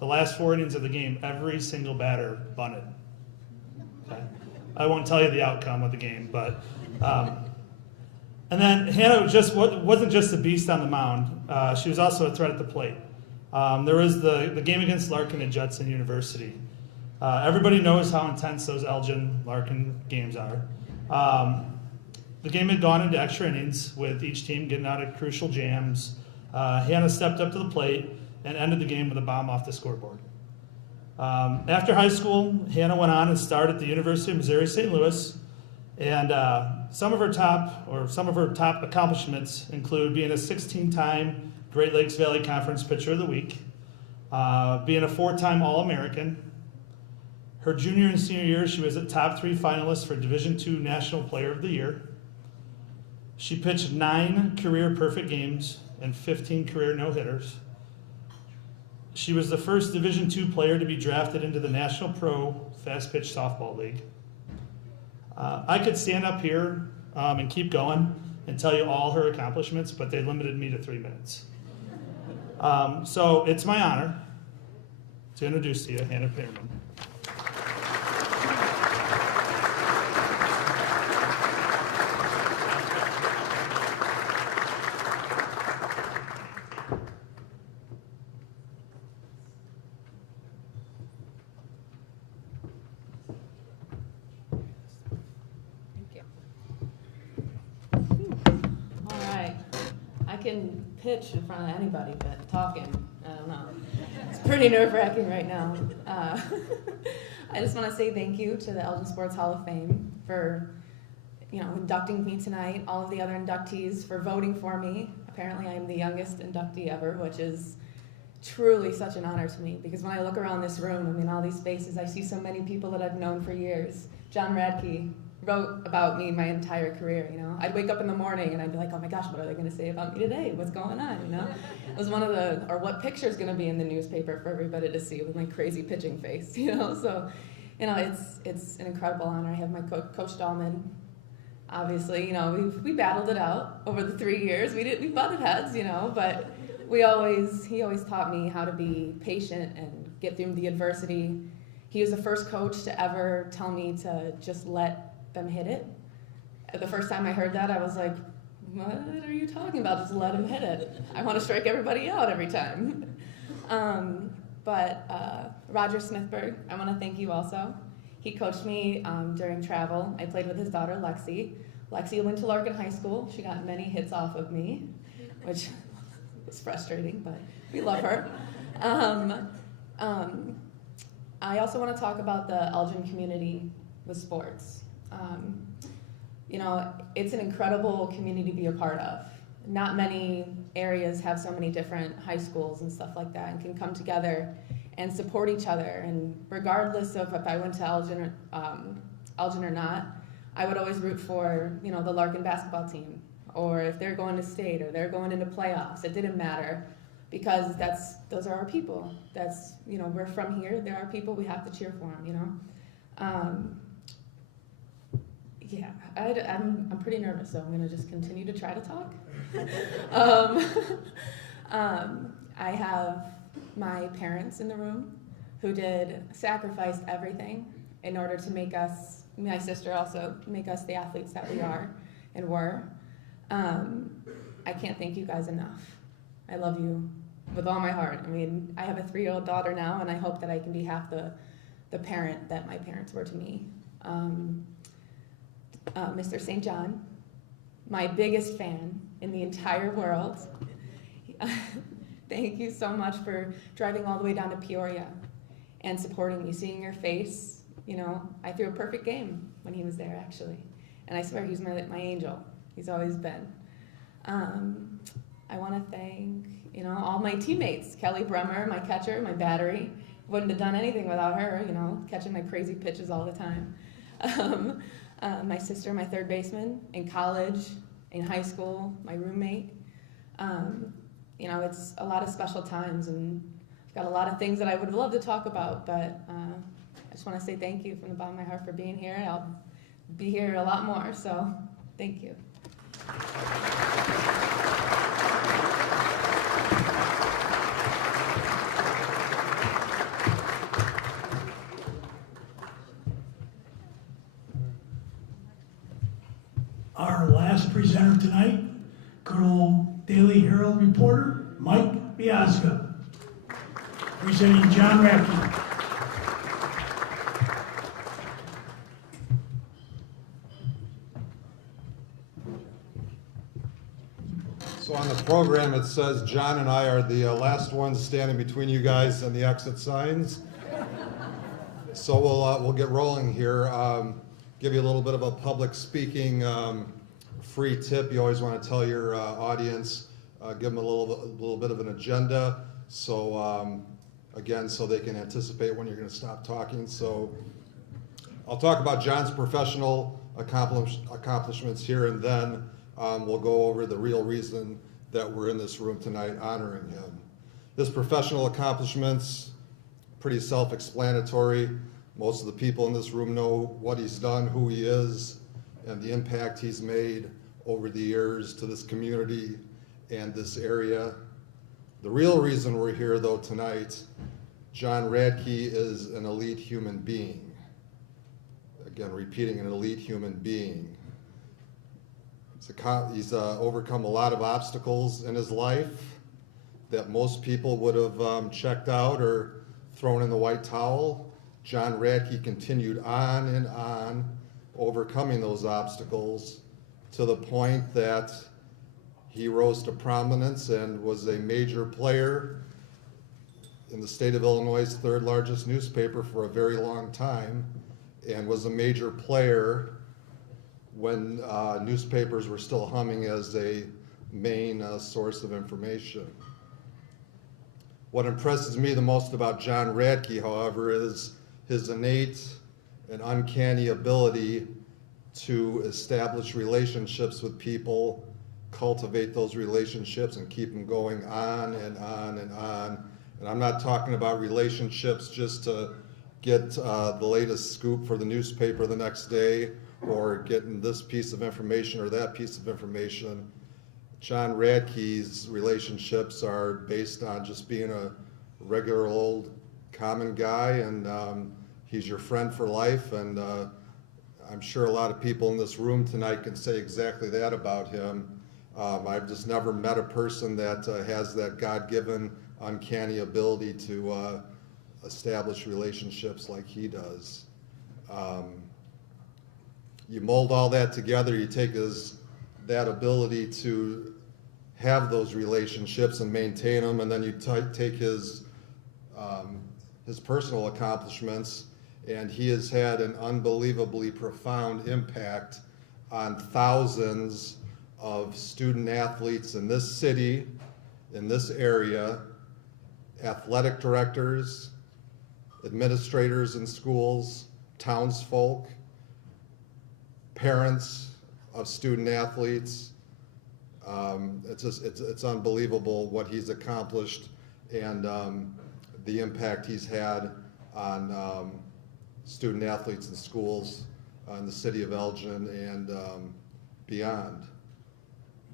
The last 4 innings of the game, every single batter bunted. Okay? I won't tell you the outcome of the game, but and then Hannah wasn't just a beast on the mound. She was also a threat at the plate. There was the game against Larkin at Judson University. Everybody knows how intense those Elgin-Larkin games are. The game had gone into extra innings with each team getting out of crucial jams. Hannah stepped up to the plate and ended the game with a bomb off the scoreboard. After high school, Hannah went on and starred at the University of Missouri St. Louis, and some of her top accomplishments include being a 16-time Great Lakes Valley Conference Pitcher of the Week, being a 4-time All-American. Her junior and senior year, she was a top 3 finalist for Division II National Player of the Year. She pitched 9 career perfect games and 15 career no-hitters. She was the first Division II player to be drafted into the National Pro Fast Pitch Softball League. I could stand up here and keep going and tell you all her accomplishments, but they limited me to 3 minutes. So it's my honor to introduce to you Hannah Pearman. Pitch in front of anybody, but talking, I don't know. It's pretty nerve-wracking right now. I just want to say thank you to the Elgin Sports Hall of Fame for, inducting me tonight. All of the other inductees for voting for me. Apparently, I'm the youngest inductee ever, which is truly such an honor to me. Because when I look around this room, all these faces, I see so many people that I've known for years. John Radke wrote about me my entire career, I'd wake up in the morning and I'd be like, oh my gosh, what are they going to say about me today? What's going on, It was one of what picture's going to be in the newspaper for everybody to see with my crazy pitching face, So, it's an incredible honor. I have my Coach Dahlman. Obviously, we battled it out over the 3 years. We butted heads, but he always taught me how to be patient and get through the adversity. He was the first coach to ever tell me to just let them hit it. The first time I heard that, I was like, what are you talking about? Just let them hit it. I want to strike everybody out every time. But Roger Smithberg, I want to thank you also. He coached me during travel. I played with his daughter, Lexi. Lexi went to Larkin High School. She got many hits off of me, which was frustrating, but we love her. I also want to talk about the Elgin community with sports. It's an incredible community to be a part of. Not many areas have so many different high schools and stuff like that and can come together and support each other. And regardless of if I went to Elgin or not, I would always root for, the Larkin basketball team, or if they're going to state or they're going into playoffs. It didn't matter because those are our people. We're from here. They're our people. We have to cheer for them, Yeah, I'm pretty nervous, so I'm going to just continue to try to talk. I have my parents in the room who sacrificed everything in order to make us, my sister also, make us the athletes that we are and were. I can't thank you guys enough. I love you with all my heart. I have a 3-year-old daughter now, and I hope that I can be half the parent that my parents were to me. Mr. St. John, my biggest fan in the entire world. Thank you so much for driving all the way down to Peoria and supporting me, seeing your face. You know, I threw a perfect game when he was there, actually. And I swear he's my angel. He's always been. I want to thank, you know, all my teammates. Kelly Brummer, my catcher, my battery. Wouldn't have done anything without her, you know, catching my crazy pitches all the time. My sister, my third baseman, in college, in high school, my roommate. You know, it's a lot of special times, and I've got a lot of things that I would love to talk about, but I just want to say thank you from the bottom of my heart for being here. I'll be here a lot more, so thank you. Our last presenter tonight, good old Daily Herald reporter, Mike Biazga, presenting John Radke. So on the program, it says John and I are the last ones standing between you guys and the exit signs. So we'll get rolling here. Give you a little bit of a public speaking free tip. You always want to tell your audience, give them a little bit of an agenda. So again, so they can anticipate when you're going to stop talking. So I'll talk about John's professional accomplishments here, and then we'll go over the real reason that we're in this room tonight honoring him. His professional accomplishments, pretty self-explanatory. Most of the people in this room know what he's done, who he is, and the impact he's made over the years to this community and this area. The real reason we're here, though, tonight, John Radke is an elite human being. Again, repeating, an elite human being. He's overcome a lot of obstacles in his life that most people would have checked out or thrown in the white towel. John Radke continued on and on, overcoming those obstacles to the point that he rose to prominence and was a major player in the state of Illinois' third largest newspaper for a very long time, and was a major player when newspapers were still humming as a main source of information. What impresses me the most about John Radke, however, is his innate and uncanny ability to establish relationships with people, cultivate those relationships, and keep them going on and on and on. And I'm not talking about relationships just to get the latest scoop for the newspaper the next day, or getting this piece of information or that piece of information. John Radke's relationships are based on just being a regular old common guy, and he's your friend for life, and I'm sure a lot of people in this room tonight can say exactly that about him. I've just never met a person that has that God-given uncanny ability to establish relationships like he does. You mold all that together, you take that ability to have those relationships and maintain them, and then you take his personal accomplishments, and he has had an unbelievably profound impact on thousands of student athletes in this city, in this area, athletic directors, administrators in schools, townsfolk, parents of student athletes. It's unbelievable what he's accomplished, and the impact he's had on student athletes in schools in the city of Elgin and beyond.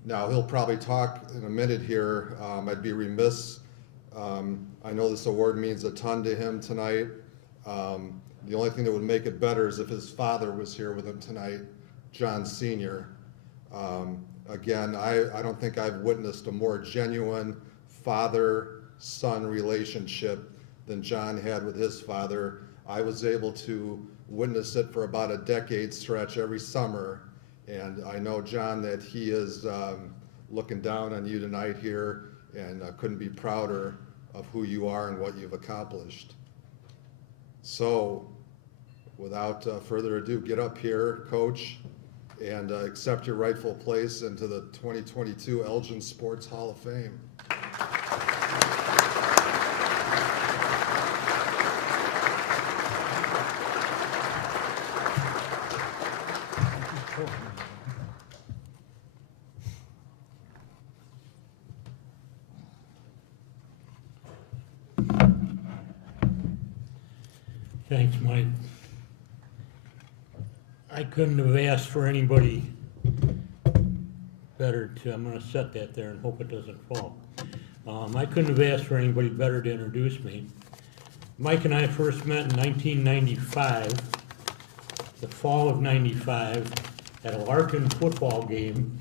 Now, he'll probably talk in a minute here. I'd be remiss. I know this award means a ton to him tonight. The only thing that would make it better is if his father was here with him tonight, John Sr. Again, I don't think I've witnessed a more genuine father-son relationship than John had with his father. I was able to witness it for about a decade stretch every summer, and I know, John, that he is looking down on you tonight here, and couldn't be prouder of who you are and what you've accomplished. So, without further ado, get up here, Coach, and accept your rightful place into the 2022 Elgin Sports Hall of Fame. Thanks, Mike. I couldn't have asked for anybody better to, I'm gonna set that there and hope it doesn't fall. I couldn't have asked for anybody better to introduce me. Mike and I first met in 1995, the fall of 95, at a Larkin football game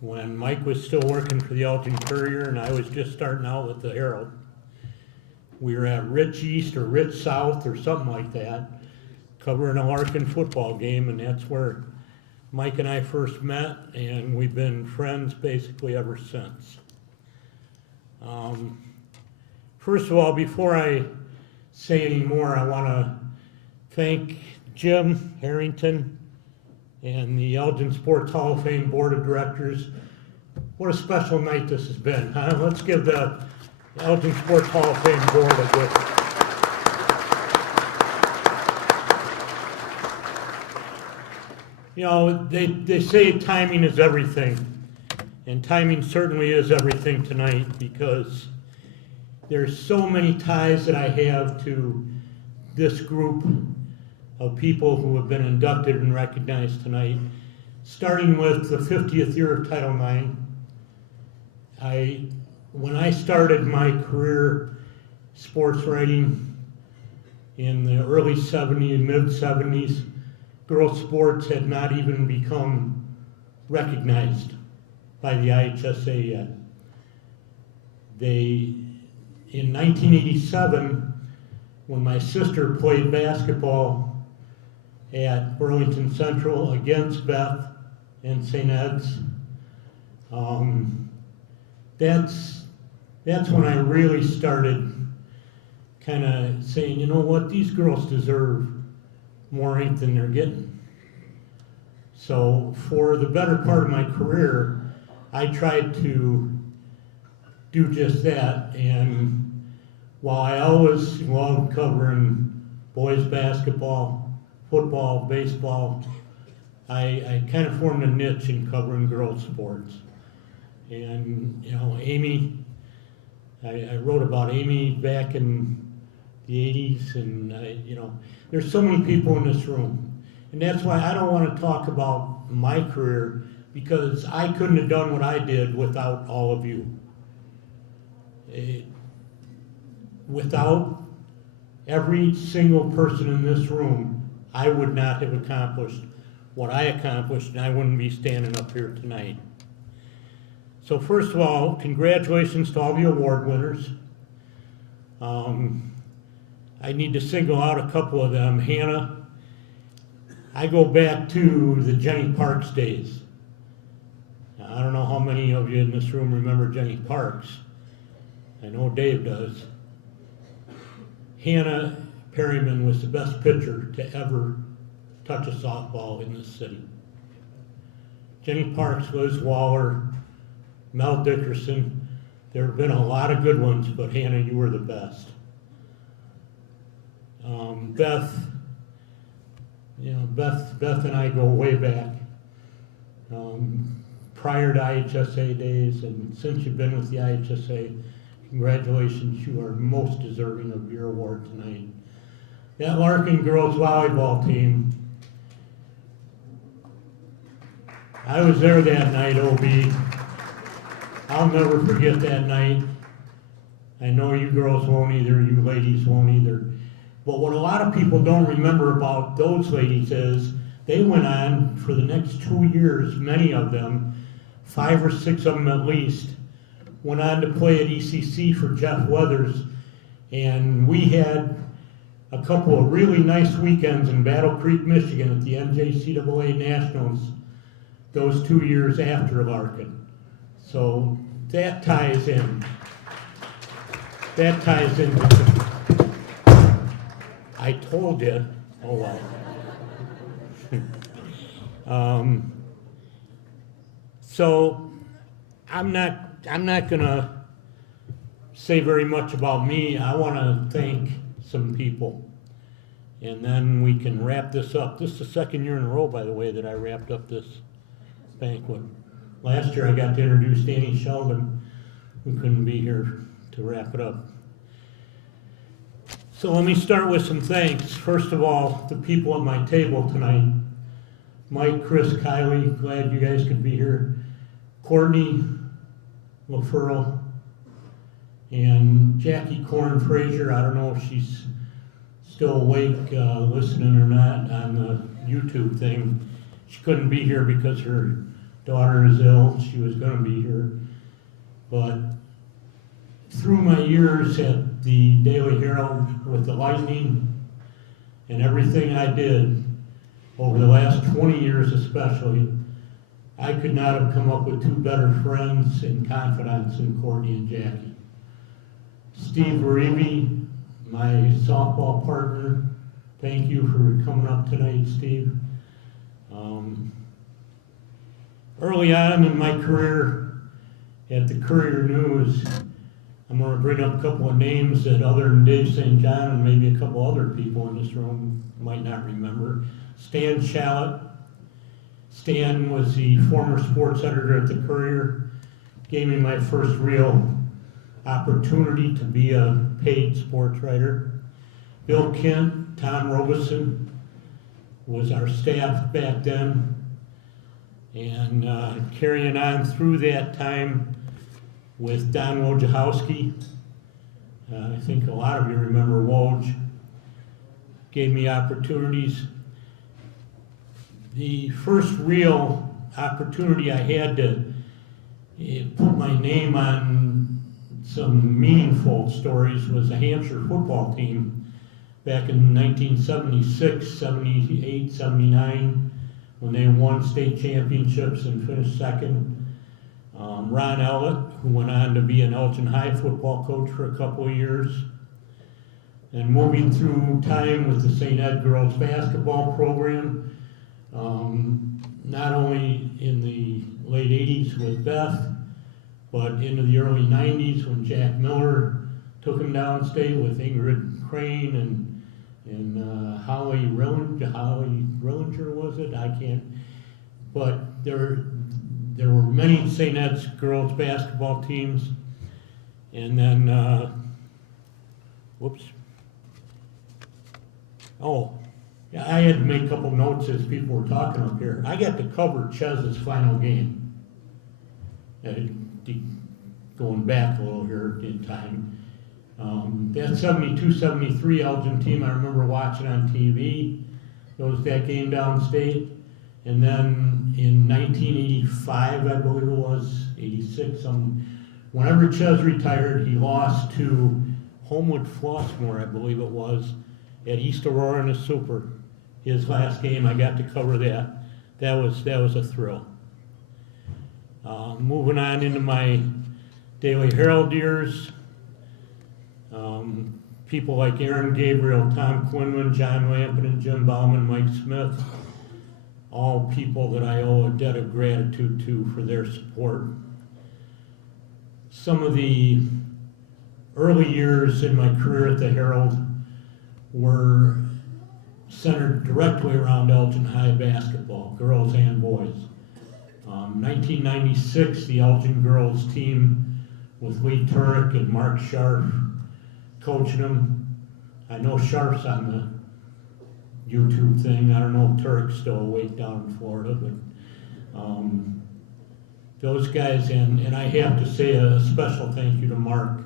when Mike was still working for the Elgin Courier and I was just starting out with the Herald. We were at Rich East or Rich South or something like that, covering a Larkin football game, and that's where Mike and I first met, and we've been friends basically ever since. First of all, before I say any more, I want to thank Jim Harrington and the Elgin Sports Hall of Fame Board of Directors. What a special night this has been, huh? Let's give the Elgin Sports Hall of Fame Board a good. You know, they say timing is everything, and timing certainly is everything tonight because there's so many ties that I have to this group of people who have been inducted and recognized tonight, starting with the 50th year of Title IX. When I started my career sports writing in the early 70s, mid 70s, girls sports had not even become recognized by the IHSA yet. In 1987, when my sister played basketball at Burlington Central against Beth and St. Ed's, that's when I really started kind of saying, you know what, these girls deserve more ink than they're getting. So for the better part of my career, I tried to do just that. And while I always loved covering boys basketball, football, baseball, I kind of formed a niche in covering girls sports. And, you know, Amy, I wrote about Amy back in the 80s, and, you know, there's so many people in this room. And that's why I don't want to talk about my career, because I couldn't have done what I did without all of you. Without every single person in this room, I would not have accomplished what I accomplished, and I wouldn't be standing up here tonight. So first of all, congratulations to all the award winners. I need to single out a couple of them. Hannah, I go back to the Jenny Parks days. Now, I don't know how many of you in this room remember Jenny Parks. I know Dave does. Hannah Perryman was the best pitcher to ever touch a softball in this city. Jenny Parks, Liz Waller, Mel Dickerson. There have been a lot of good ones, but Hannah, you were the best. Beth, you know, Beth and I go way back. Prior to IHSA days, and since you've been with the IHSA, congratulations, you are most deserving of your award tonight. That Larkin girls volleyball team, I was there that night, OB. I'll never forget that night. I know you girls won't either, you ladies won't either. But what a lot of people don't remember about those ladies is they went on for the next 2 years, many of them, 5 or 6 of them at least, went on to play at ECC for Jeff Weathers. And we had a couple of really nice weekends in Battle Creek, Michigan at the NJCAA Nationals those 2 years after Larkin. So that ties in. That ties in. I told you. Oh well. So I'm not gonna say very much about me. I want to thank some people, and then we can wrap this up. This is the second year in a row, by the way, that I wrapped up this banquet. Last year I got to introduce Danny Sheldon, who couldn't be here to wrap it up. So let me start with some thanks. First of all, the people at my table tonight. Mike, Chris, Kylie, glad you guys could be here. Courtney LaFurl and Jackie Corn Frazier. I don't know if she's still awake, listening or not on the YouTube thing. She couldn't be here because her daughter is ill. She was going to be here. But through my years at the Daily Herald with the Lightning and everything I did over the last 20 years especially, I could not have come up with two better friends and confidants than Courtney and Jackie. Steve Veribi, my softball partner, thank you for coming up tonight, Steve. Early on in my career at the Courier News, I'm going to bring up a couple of names that other than Dave St. John and maybe a couple other people in this room might not remember. Stan Shallot. Stan was the former sports editor at the Courier, gave me my first real opportunity to be a paid sports writer. Bill Kent, Tom Robeson was our staff back then. And carrying on through that time with Don Wojciechowski. I think a lot of you remember Woj. Gave me opportunities. The first real opportunity I had to put my name on some meaningful stories was the Hampshire football team back in 1976, 78, 79, when they won state championships and finished second. Ron Ellett, who went on to be an Elgin High football coach for a couple of years. And moving through time with the St. Ed girls basketball program, not only in the late 80s with Beth, but into the early 90s when Jack Miller took him downstate with Ingrid Crane and Holly Rillinger, was it? I can't. But there were many St. Ed's girls basketball teams. And then, whoops. Oh, yeah, I had to make a couple notes as people were talking up here. I got to cover Chez's final game. Going back a little here in time. That 72-73 Elgin team I remember watching on TV. That game downstate. And then in 1985, I believe it was, 86, whenever Chez retired, he lost to Homewood Flossmoor, I believe it was, at East Aurora in the Super. His last game, I got to cover that. That was a thrill. Moving on into my Daily Herald years, people like Aaron Gabriel, Tom Quinlan, John Lampin, and Jim Bauman, Mike Smith, all people that I owe a debt of gratitude to for their support. Some of the early years in my career at the Herald were centered directly around Elgin High basketball, girls and boys. 1996, the Elgin girls team with Lee Turek and Mark Sharf coaching them. I know Sharf's on the YouTube thing. I don't know if Turek's still awake down in Florida, but those guys, and I have to say a special thank you to Mark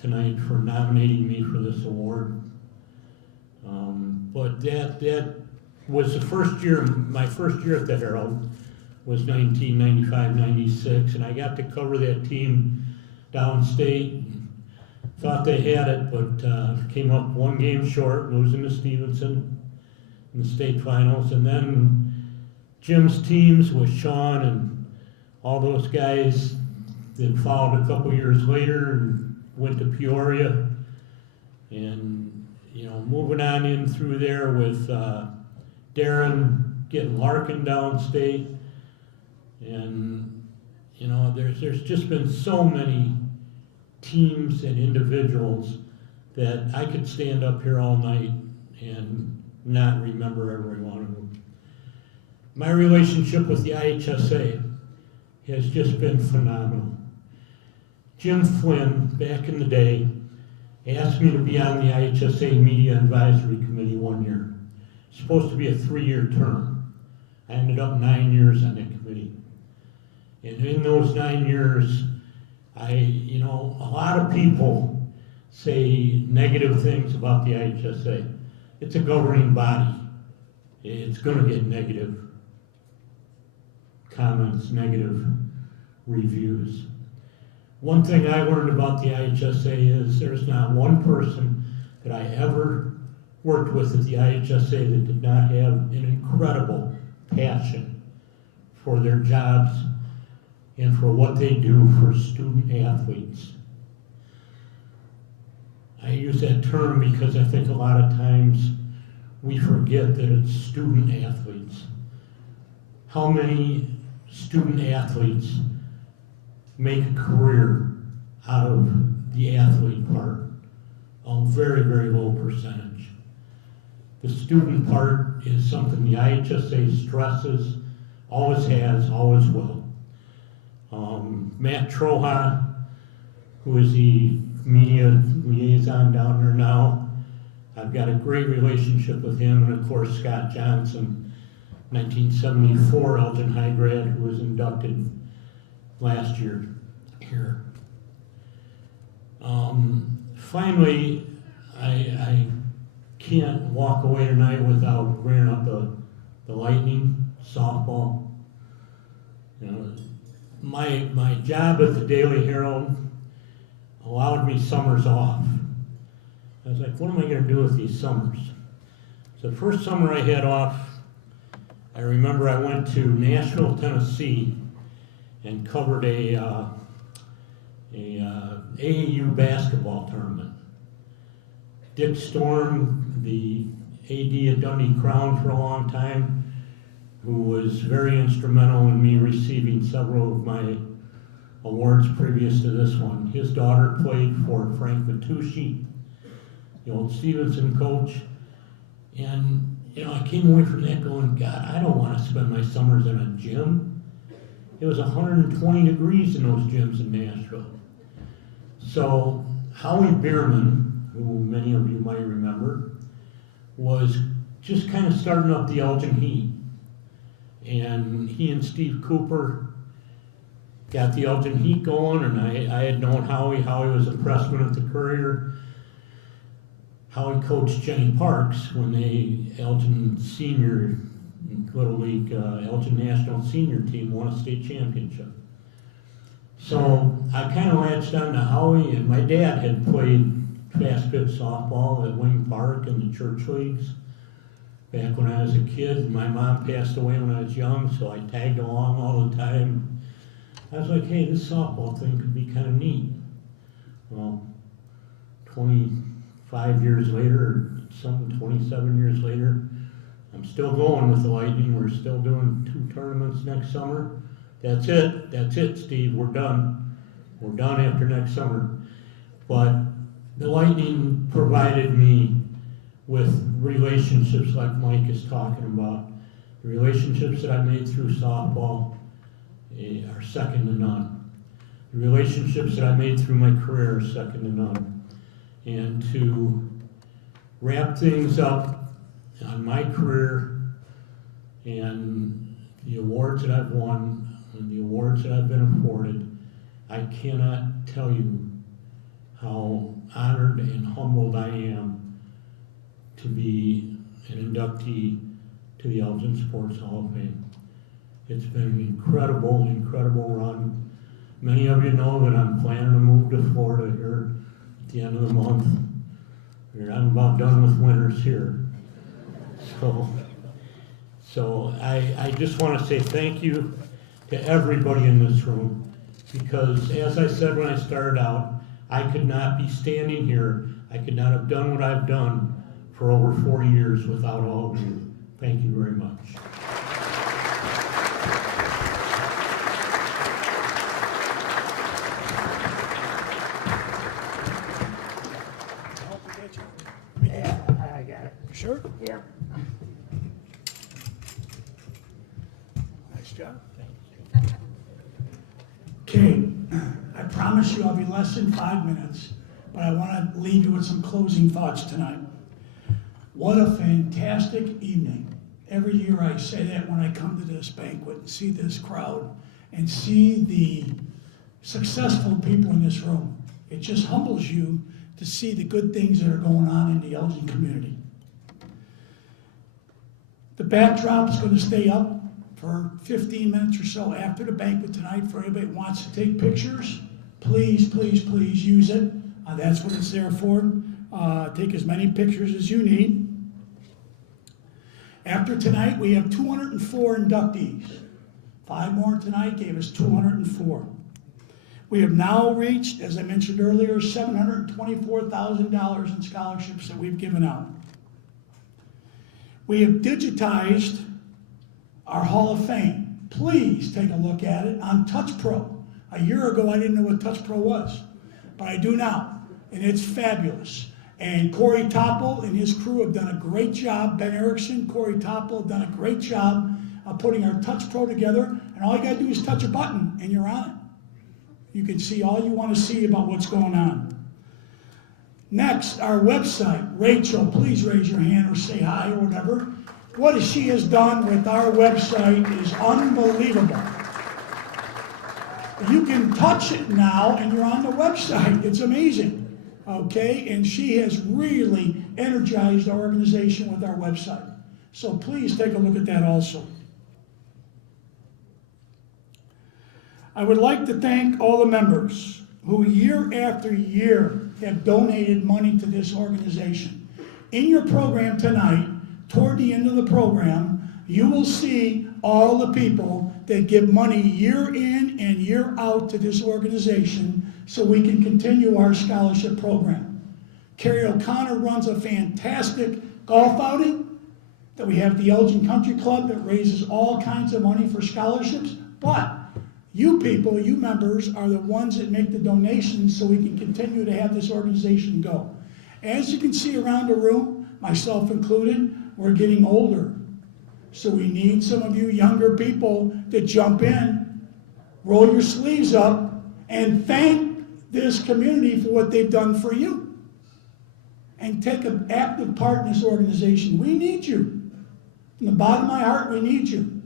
tonight for nominating me for this award. But that was the first year, my first year at the Herald was 1995-96, and I got to cover that team downstate. Thought they had it, but came up one game short, losing to Stevenson in the state finals. And then Jim's teams with Sean and all those guys that followed a couple years later and went to Peoria. And, moving on in through there with Darren getting Larkin downstate. And, you know, there's just been so many teams and individuals that I could stand up here all night and not remember every one of them. My relationship with the IHSA has just been phenomenal. Jim Flynn, back in the day, asked me to be on the IHSA Media Advisory Committee one year. It's supposed to be a 3-year term. I ended up 9 years on that committee. And in those 9 years, you know, a lot of people say negative things about the IHSA. It's a governing body. It's gonna get negative comments, negative reviews. One thing I learned about the IHSA is there's not one person that I ever worked with at the IHSA that did not have an incredible passion for their jobs and for what they do for student athletes. I use that term because I think a lot of times we forget that it's student athletes. How many student athletes make a career out of the athlete part? A very, very low percentage. The student part is something the IHSA stresses, always has, always will. Matt Troha, who is the media liaison down there now, I've got a great relationship with him, and of course Scott Johnson, 1974 Elgin High grad, who was inducted last year here. Finally, I can't walk away tonight without bringing up the Lightning softball. You know, my job at the Daily Herald allowed me summers off. I was like, what am I going to do with these summers? So the first summer I had off, I remember I went to Nashville, Tennessee, and covered a AAU basketball tournament. Dick Storm, the AD at Dundee Crown for a long time, who was very instrumental in me receiving several of my awards previous to this one. His daughter played for Frank Matucci, the old Stevenson coach. And, you know, I came away from that going, God, I don't want to spend my summers in a gym. It was 120 degrees in those gyms in Nashville. So Howie Bierman, who many of you might remember, was just kind of starting up the Elgin Heat. And he and Steve Cooper got the Elgin Heat going, and I had known Howie. Howie was a freshman at the Courier. Howie coached Jenny Parks when the Elgin Senior Little League, Elgin National Senior team won a state championship. So I kind of latched on to Howie, and my dad had played fast pitch softball at Wing Park in the church leagues back when I was a kid. My mom passed away when I was young, so I tagged along all the time. I was like, hey, this softball thing could be kind of neat. Well, 25 years later, or 27 years later, I'm still going with the Lightning. We're still doing 2 tournaments next summer. That's it, Steve, we're done. We're done after next summer. But the Lightning provided me with relationships like Mike is talking about. The relationships that I made through softball are second to none. The relationships that I made through my career are second to none. And to wrap things up on my career and the awards that I've won and the awards that I've been afforded, I cannot tell you how honored and humbled I am to be an inductee to the Elgin Sports Hall of Fame. It's been an incredible, incredible run. Many of you know that I'm planning to move to Florida here at the end of the month. I'm about done with winters here. So I just want to say thank you to everybody in this room, because as I said when I started out, I could not be standing here, I could not have done what I've done for over 40 years without all of you. Thank you very much. I got it. You sure? Yeah. Nice job. Okay, I promise you I'll be less than 5 minutes, but I want to leave you with some closing thoughts tonight. What a fantastic evening. Every year I say that when I come to this banquet and see this crowd and see the successful people in this room. It just humbles you to see the good things that are going on in the Elgin community. The backdrop is going to stay up for 15 minutes or so after the banquet tonight for anybody who wants to take pictures. Please, please, please use it. That's what it's there for. Take as many pictures as you need. After tonight, we have 204 inductees. 5 more tonight gave us 204. We have now reached, as I mentioned earlier, $724,000 in scholarships that we've given out. We have digitized our Hall of Fame. Please take a look at it on Touch Pro. A year ago, I didn't know what Touch Pro was, but I do now, and it's fabulous. And Corey Topple and his crew have done a great job. Ben Erickson, Corey Topple have done a great job of putting our Touch Pro together, and all you gotta do is touch a button, and you're on it. You can see all you want to see about what's going on. Next, our website. Rachel, please raise your hand or say hi or whatever. What she has done with our website is unbelievable. You can touch it now and you're on the website. It's amazing. Okay, and she has really energized our organization with our website. So please take a look at that also. I would like to thank all the members who year after year have donated money to this organization. In your program tonight, toward the end of the program, you will see all the people that give money year in and year out to this organization so we can continue our scholarship program. Carrie O'Connor runs a fantastic golf outing that we have at the Elgin Country Club that raises all kinds of money for scholarships, but you people, you members, are the ones that make the donations so we can continue to have this organization go. As you can see around the room, myself included, we're getting older. So we need some of you younger people to jump in, roll your sleeves up, and thank this community for what they've done for you. And take an active part in this organization. We need you. From the bottom of my heart, we need you.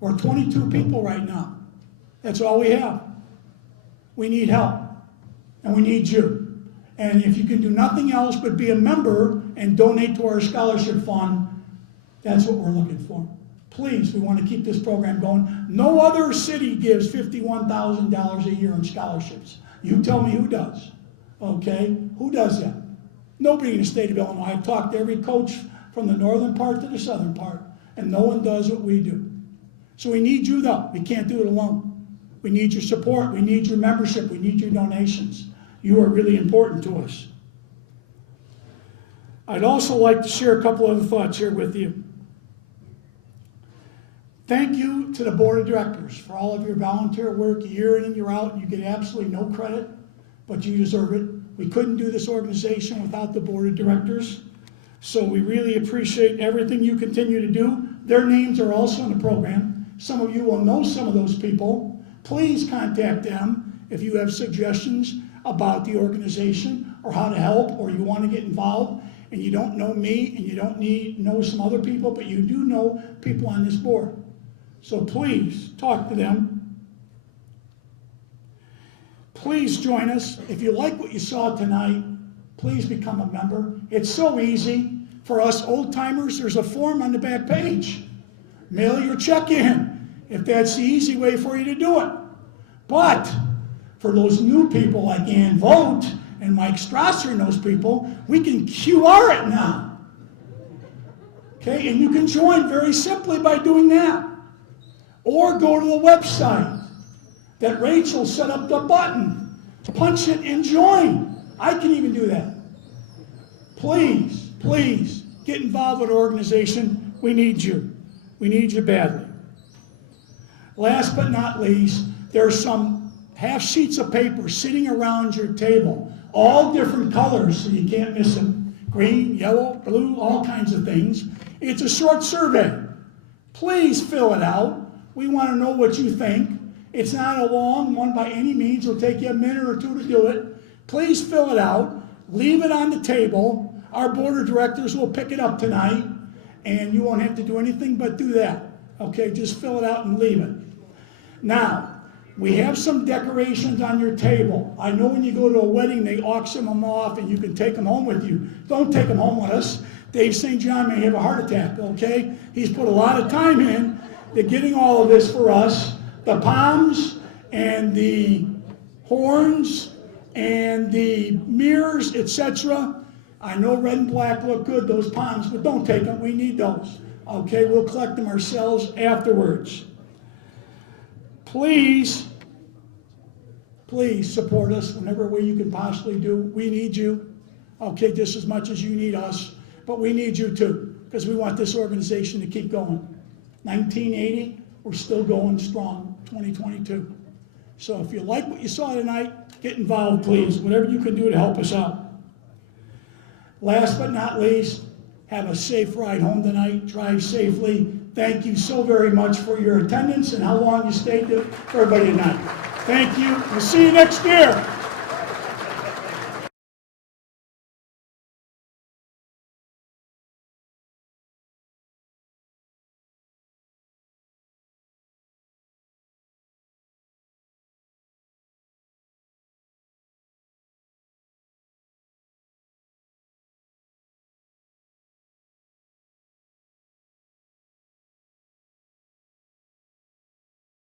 We're 22 people right now. That's all we have. We need help, and we need you. And if you can do nothing else but be a member and donate to our scholarship fund, that's what we're looking for. Please, we want to keep this program going. No other city gives $51,000 a year in scholarships. You tell me who does, okay? Who does that? Nobody in the state of Illinois. I've talked to every coach from the northern part to the southern part, and no one does what we do. So we need you, though. We can't do it alone. We need your support. We need your membership. We need your donations. You are really important to us. I'd also like to share a couple other thoughts here with you. Thank you to the board of directors for all of your volunteer work year in and year out. You get absolutely no credit, but you deserve it. We couldn't do this organization without the board of directors. So we really appreciate everything you continue to do. Their names are also in the program. Some of you will know some of those people. Please contact them if you have suggestions about the organization or how to help, or you want to get involved and you don't know me and you don't know some other people, but you do know people on this board. So please talk to them. Please join us. If you like what you saw tonight, please become a member. It's so easy. For us old timers, there's a form on the back page. Mail your check in if that's the easy way for you to do it. But for those new people like Ann Vogt and Mike Strasser and those people, we can QR it now. Okay, and you can join very simply by doing that. Or go to the website that Rachel set up the button. Punch it and join. I can even do that. Please please get involved with our organization. We need you. We need you badly. Last but not least, there's some half sheets of paper sitting around your table, all different colors, so you can't miss them. Green, yellow, blue, all kinds of things. It's a short survey. Please fill it out. We want to know what you think. It's not a long one by any means. It'll take you a minute or two to do it. Please fill it out. Leave it on the table. Our board of directors will pick it up tonight, and you won't have to do anything but do that. Okay, just fill it out and leave it. Now, we have some decorations on your table. I know when you go to a wedding, they auction them off and you can take them home with you. Don't take them home with us. Dave St. John may have a heart attack, okay? He's put a lot of time in to getting all of this for us. The palms and the horns and the mirrors, etc. I know red and black look good, those palms, but don't take them. We need those. Okay, we'll collect them ourselves afterwards. Please support us whenever way you can possibly do. We need you, okay, just as much as you need us, but we need you too, because we want this organization to keep going. 1980, we're still going strong, 2022. So if you like what you saw tonight, get involved, please, whatever you can do to help us out. Last but not least, have a safe ride home tonight, drive safely. Thank you so very much for your attendance and how long you stayed for everybody tonight. Thank you. We'll see you next year.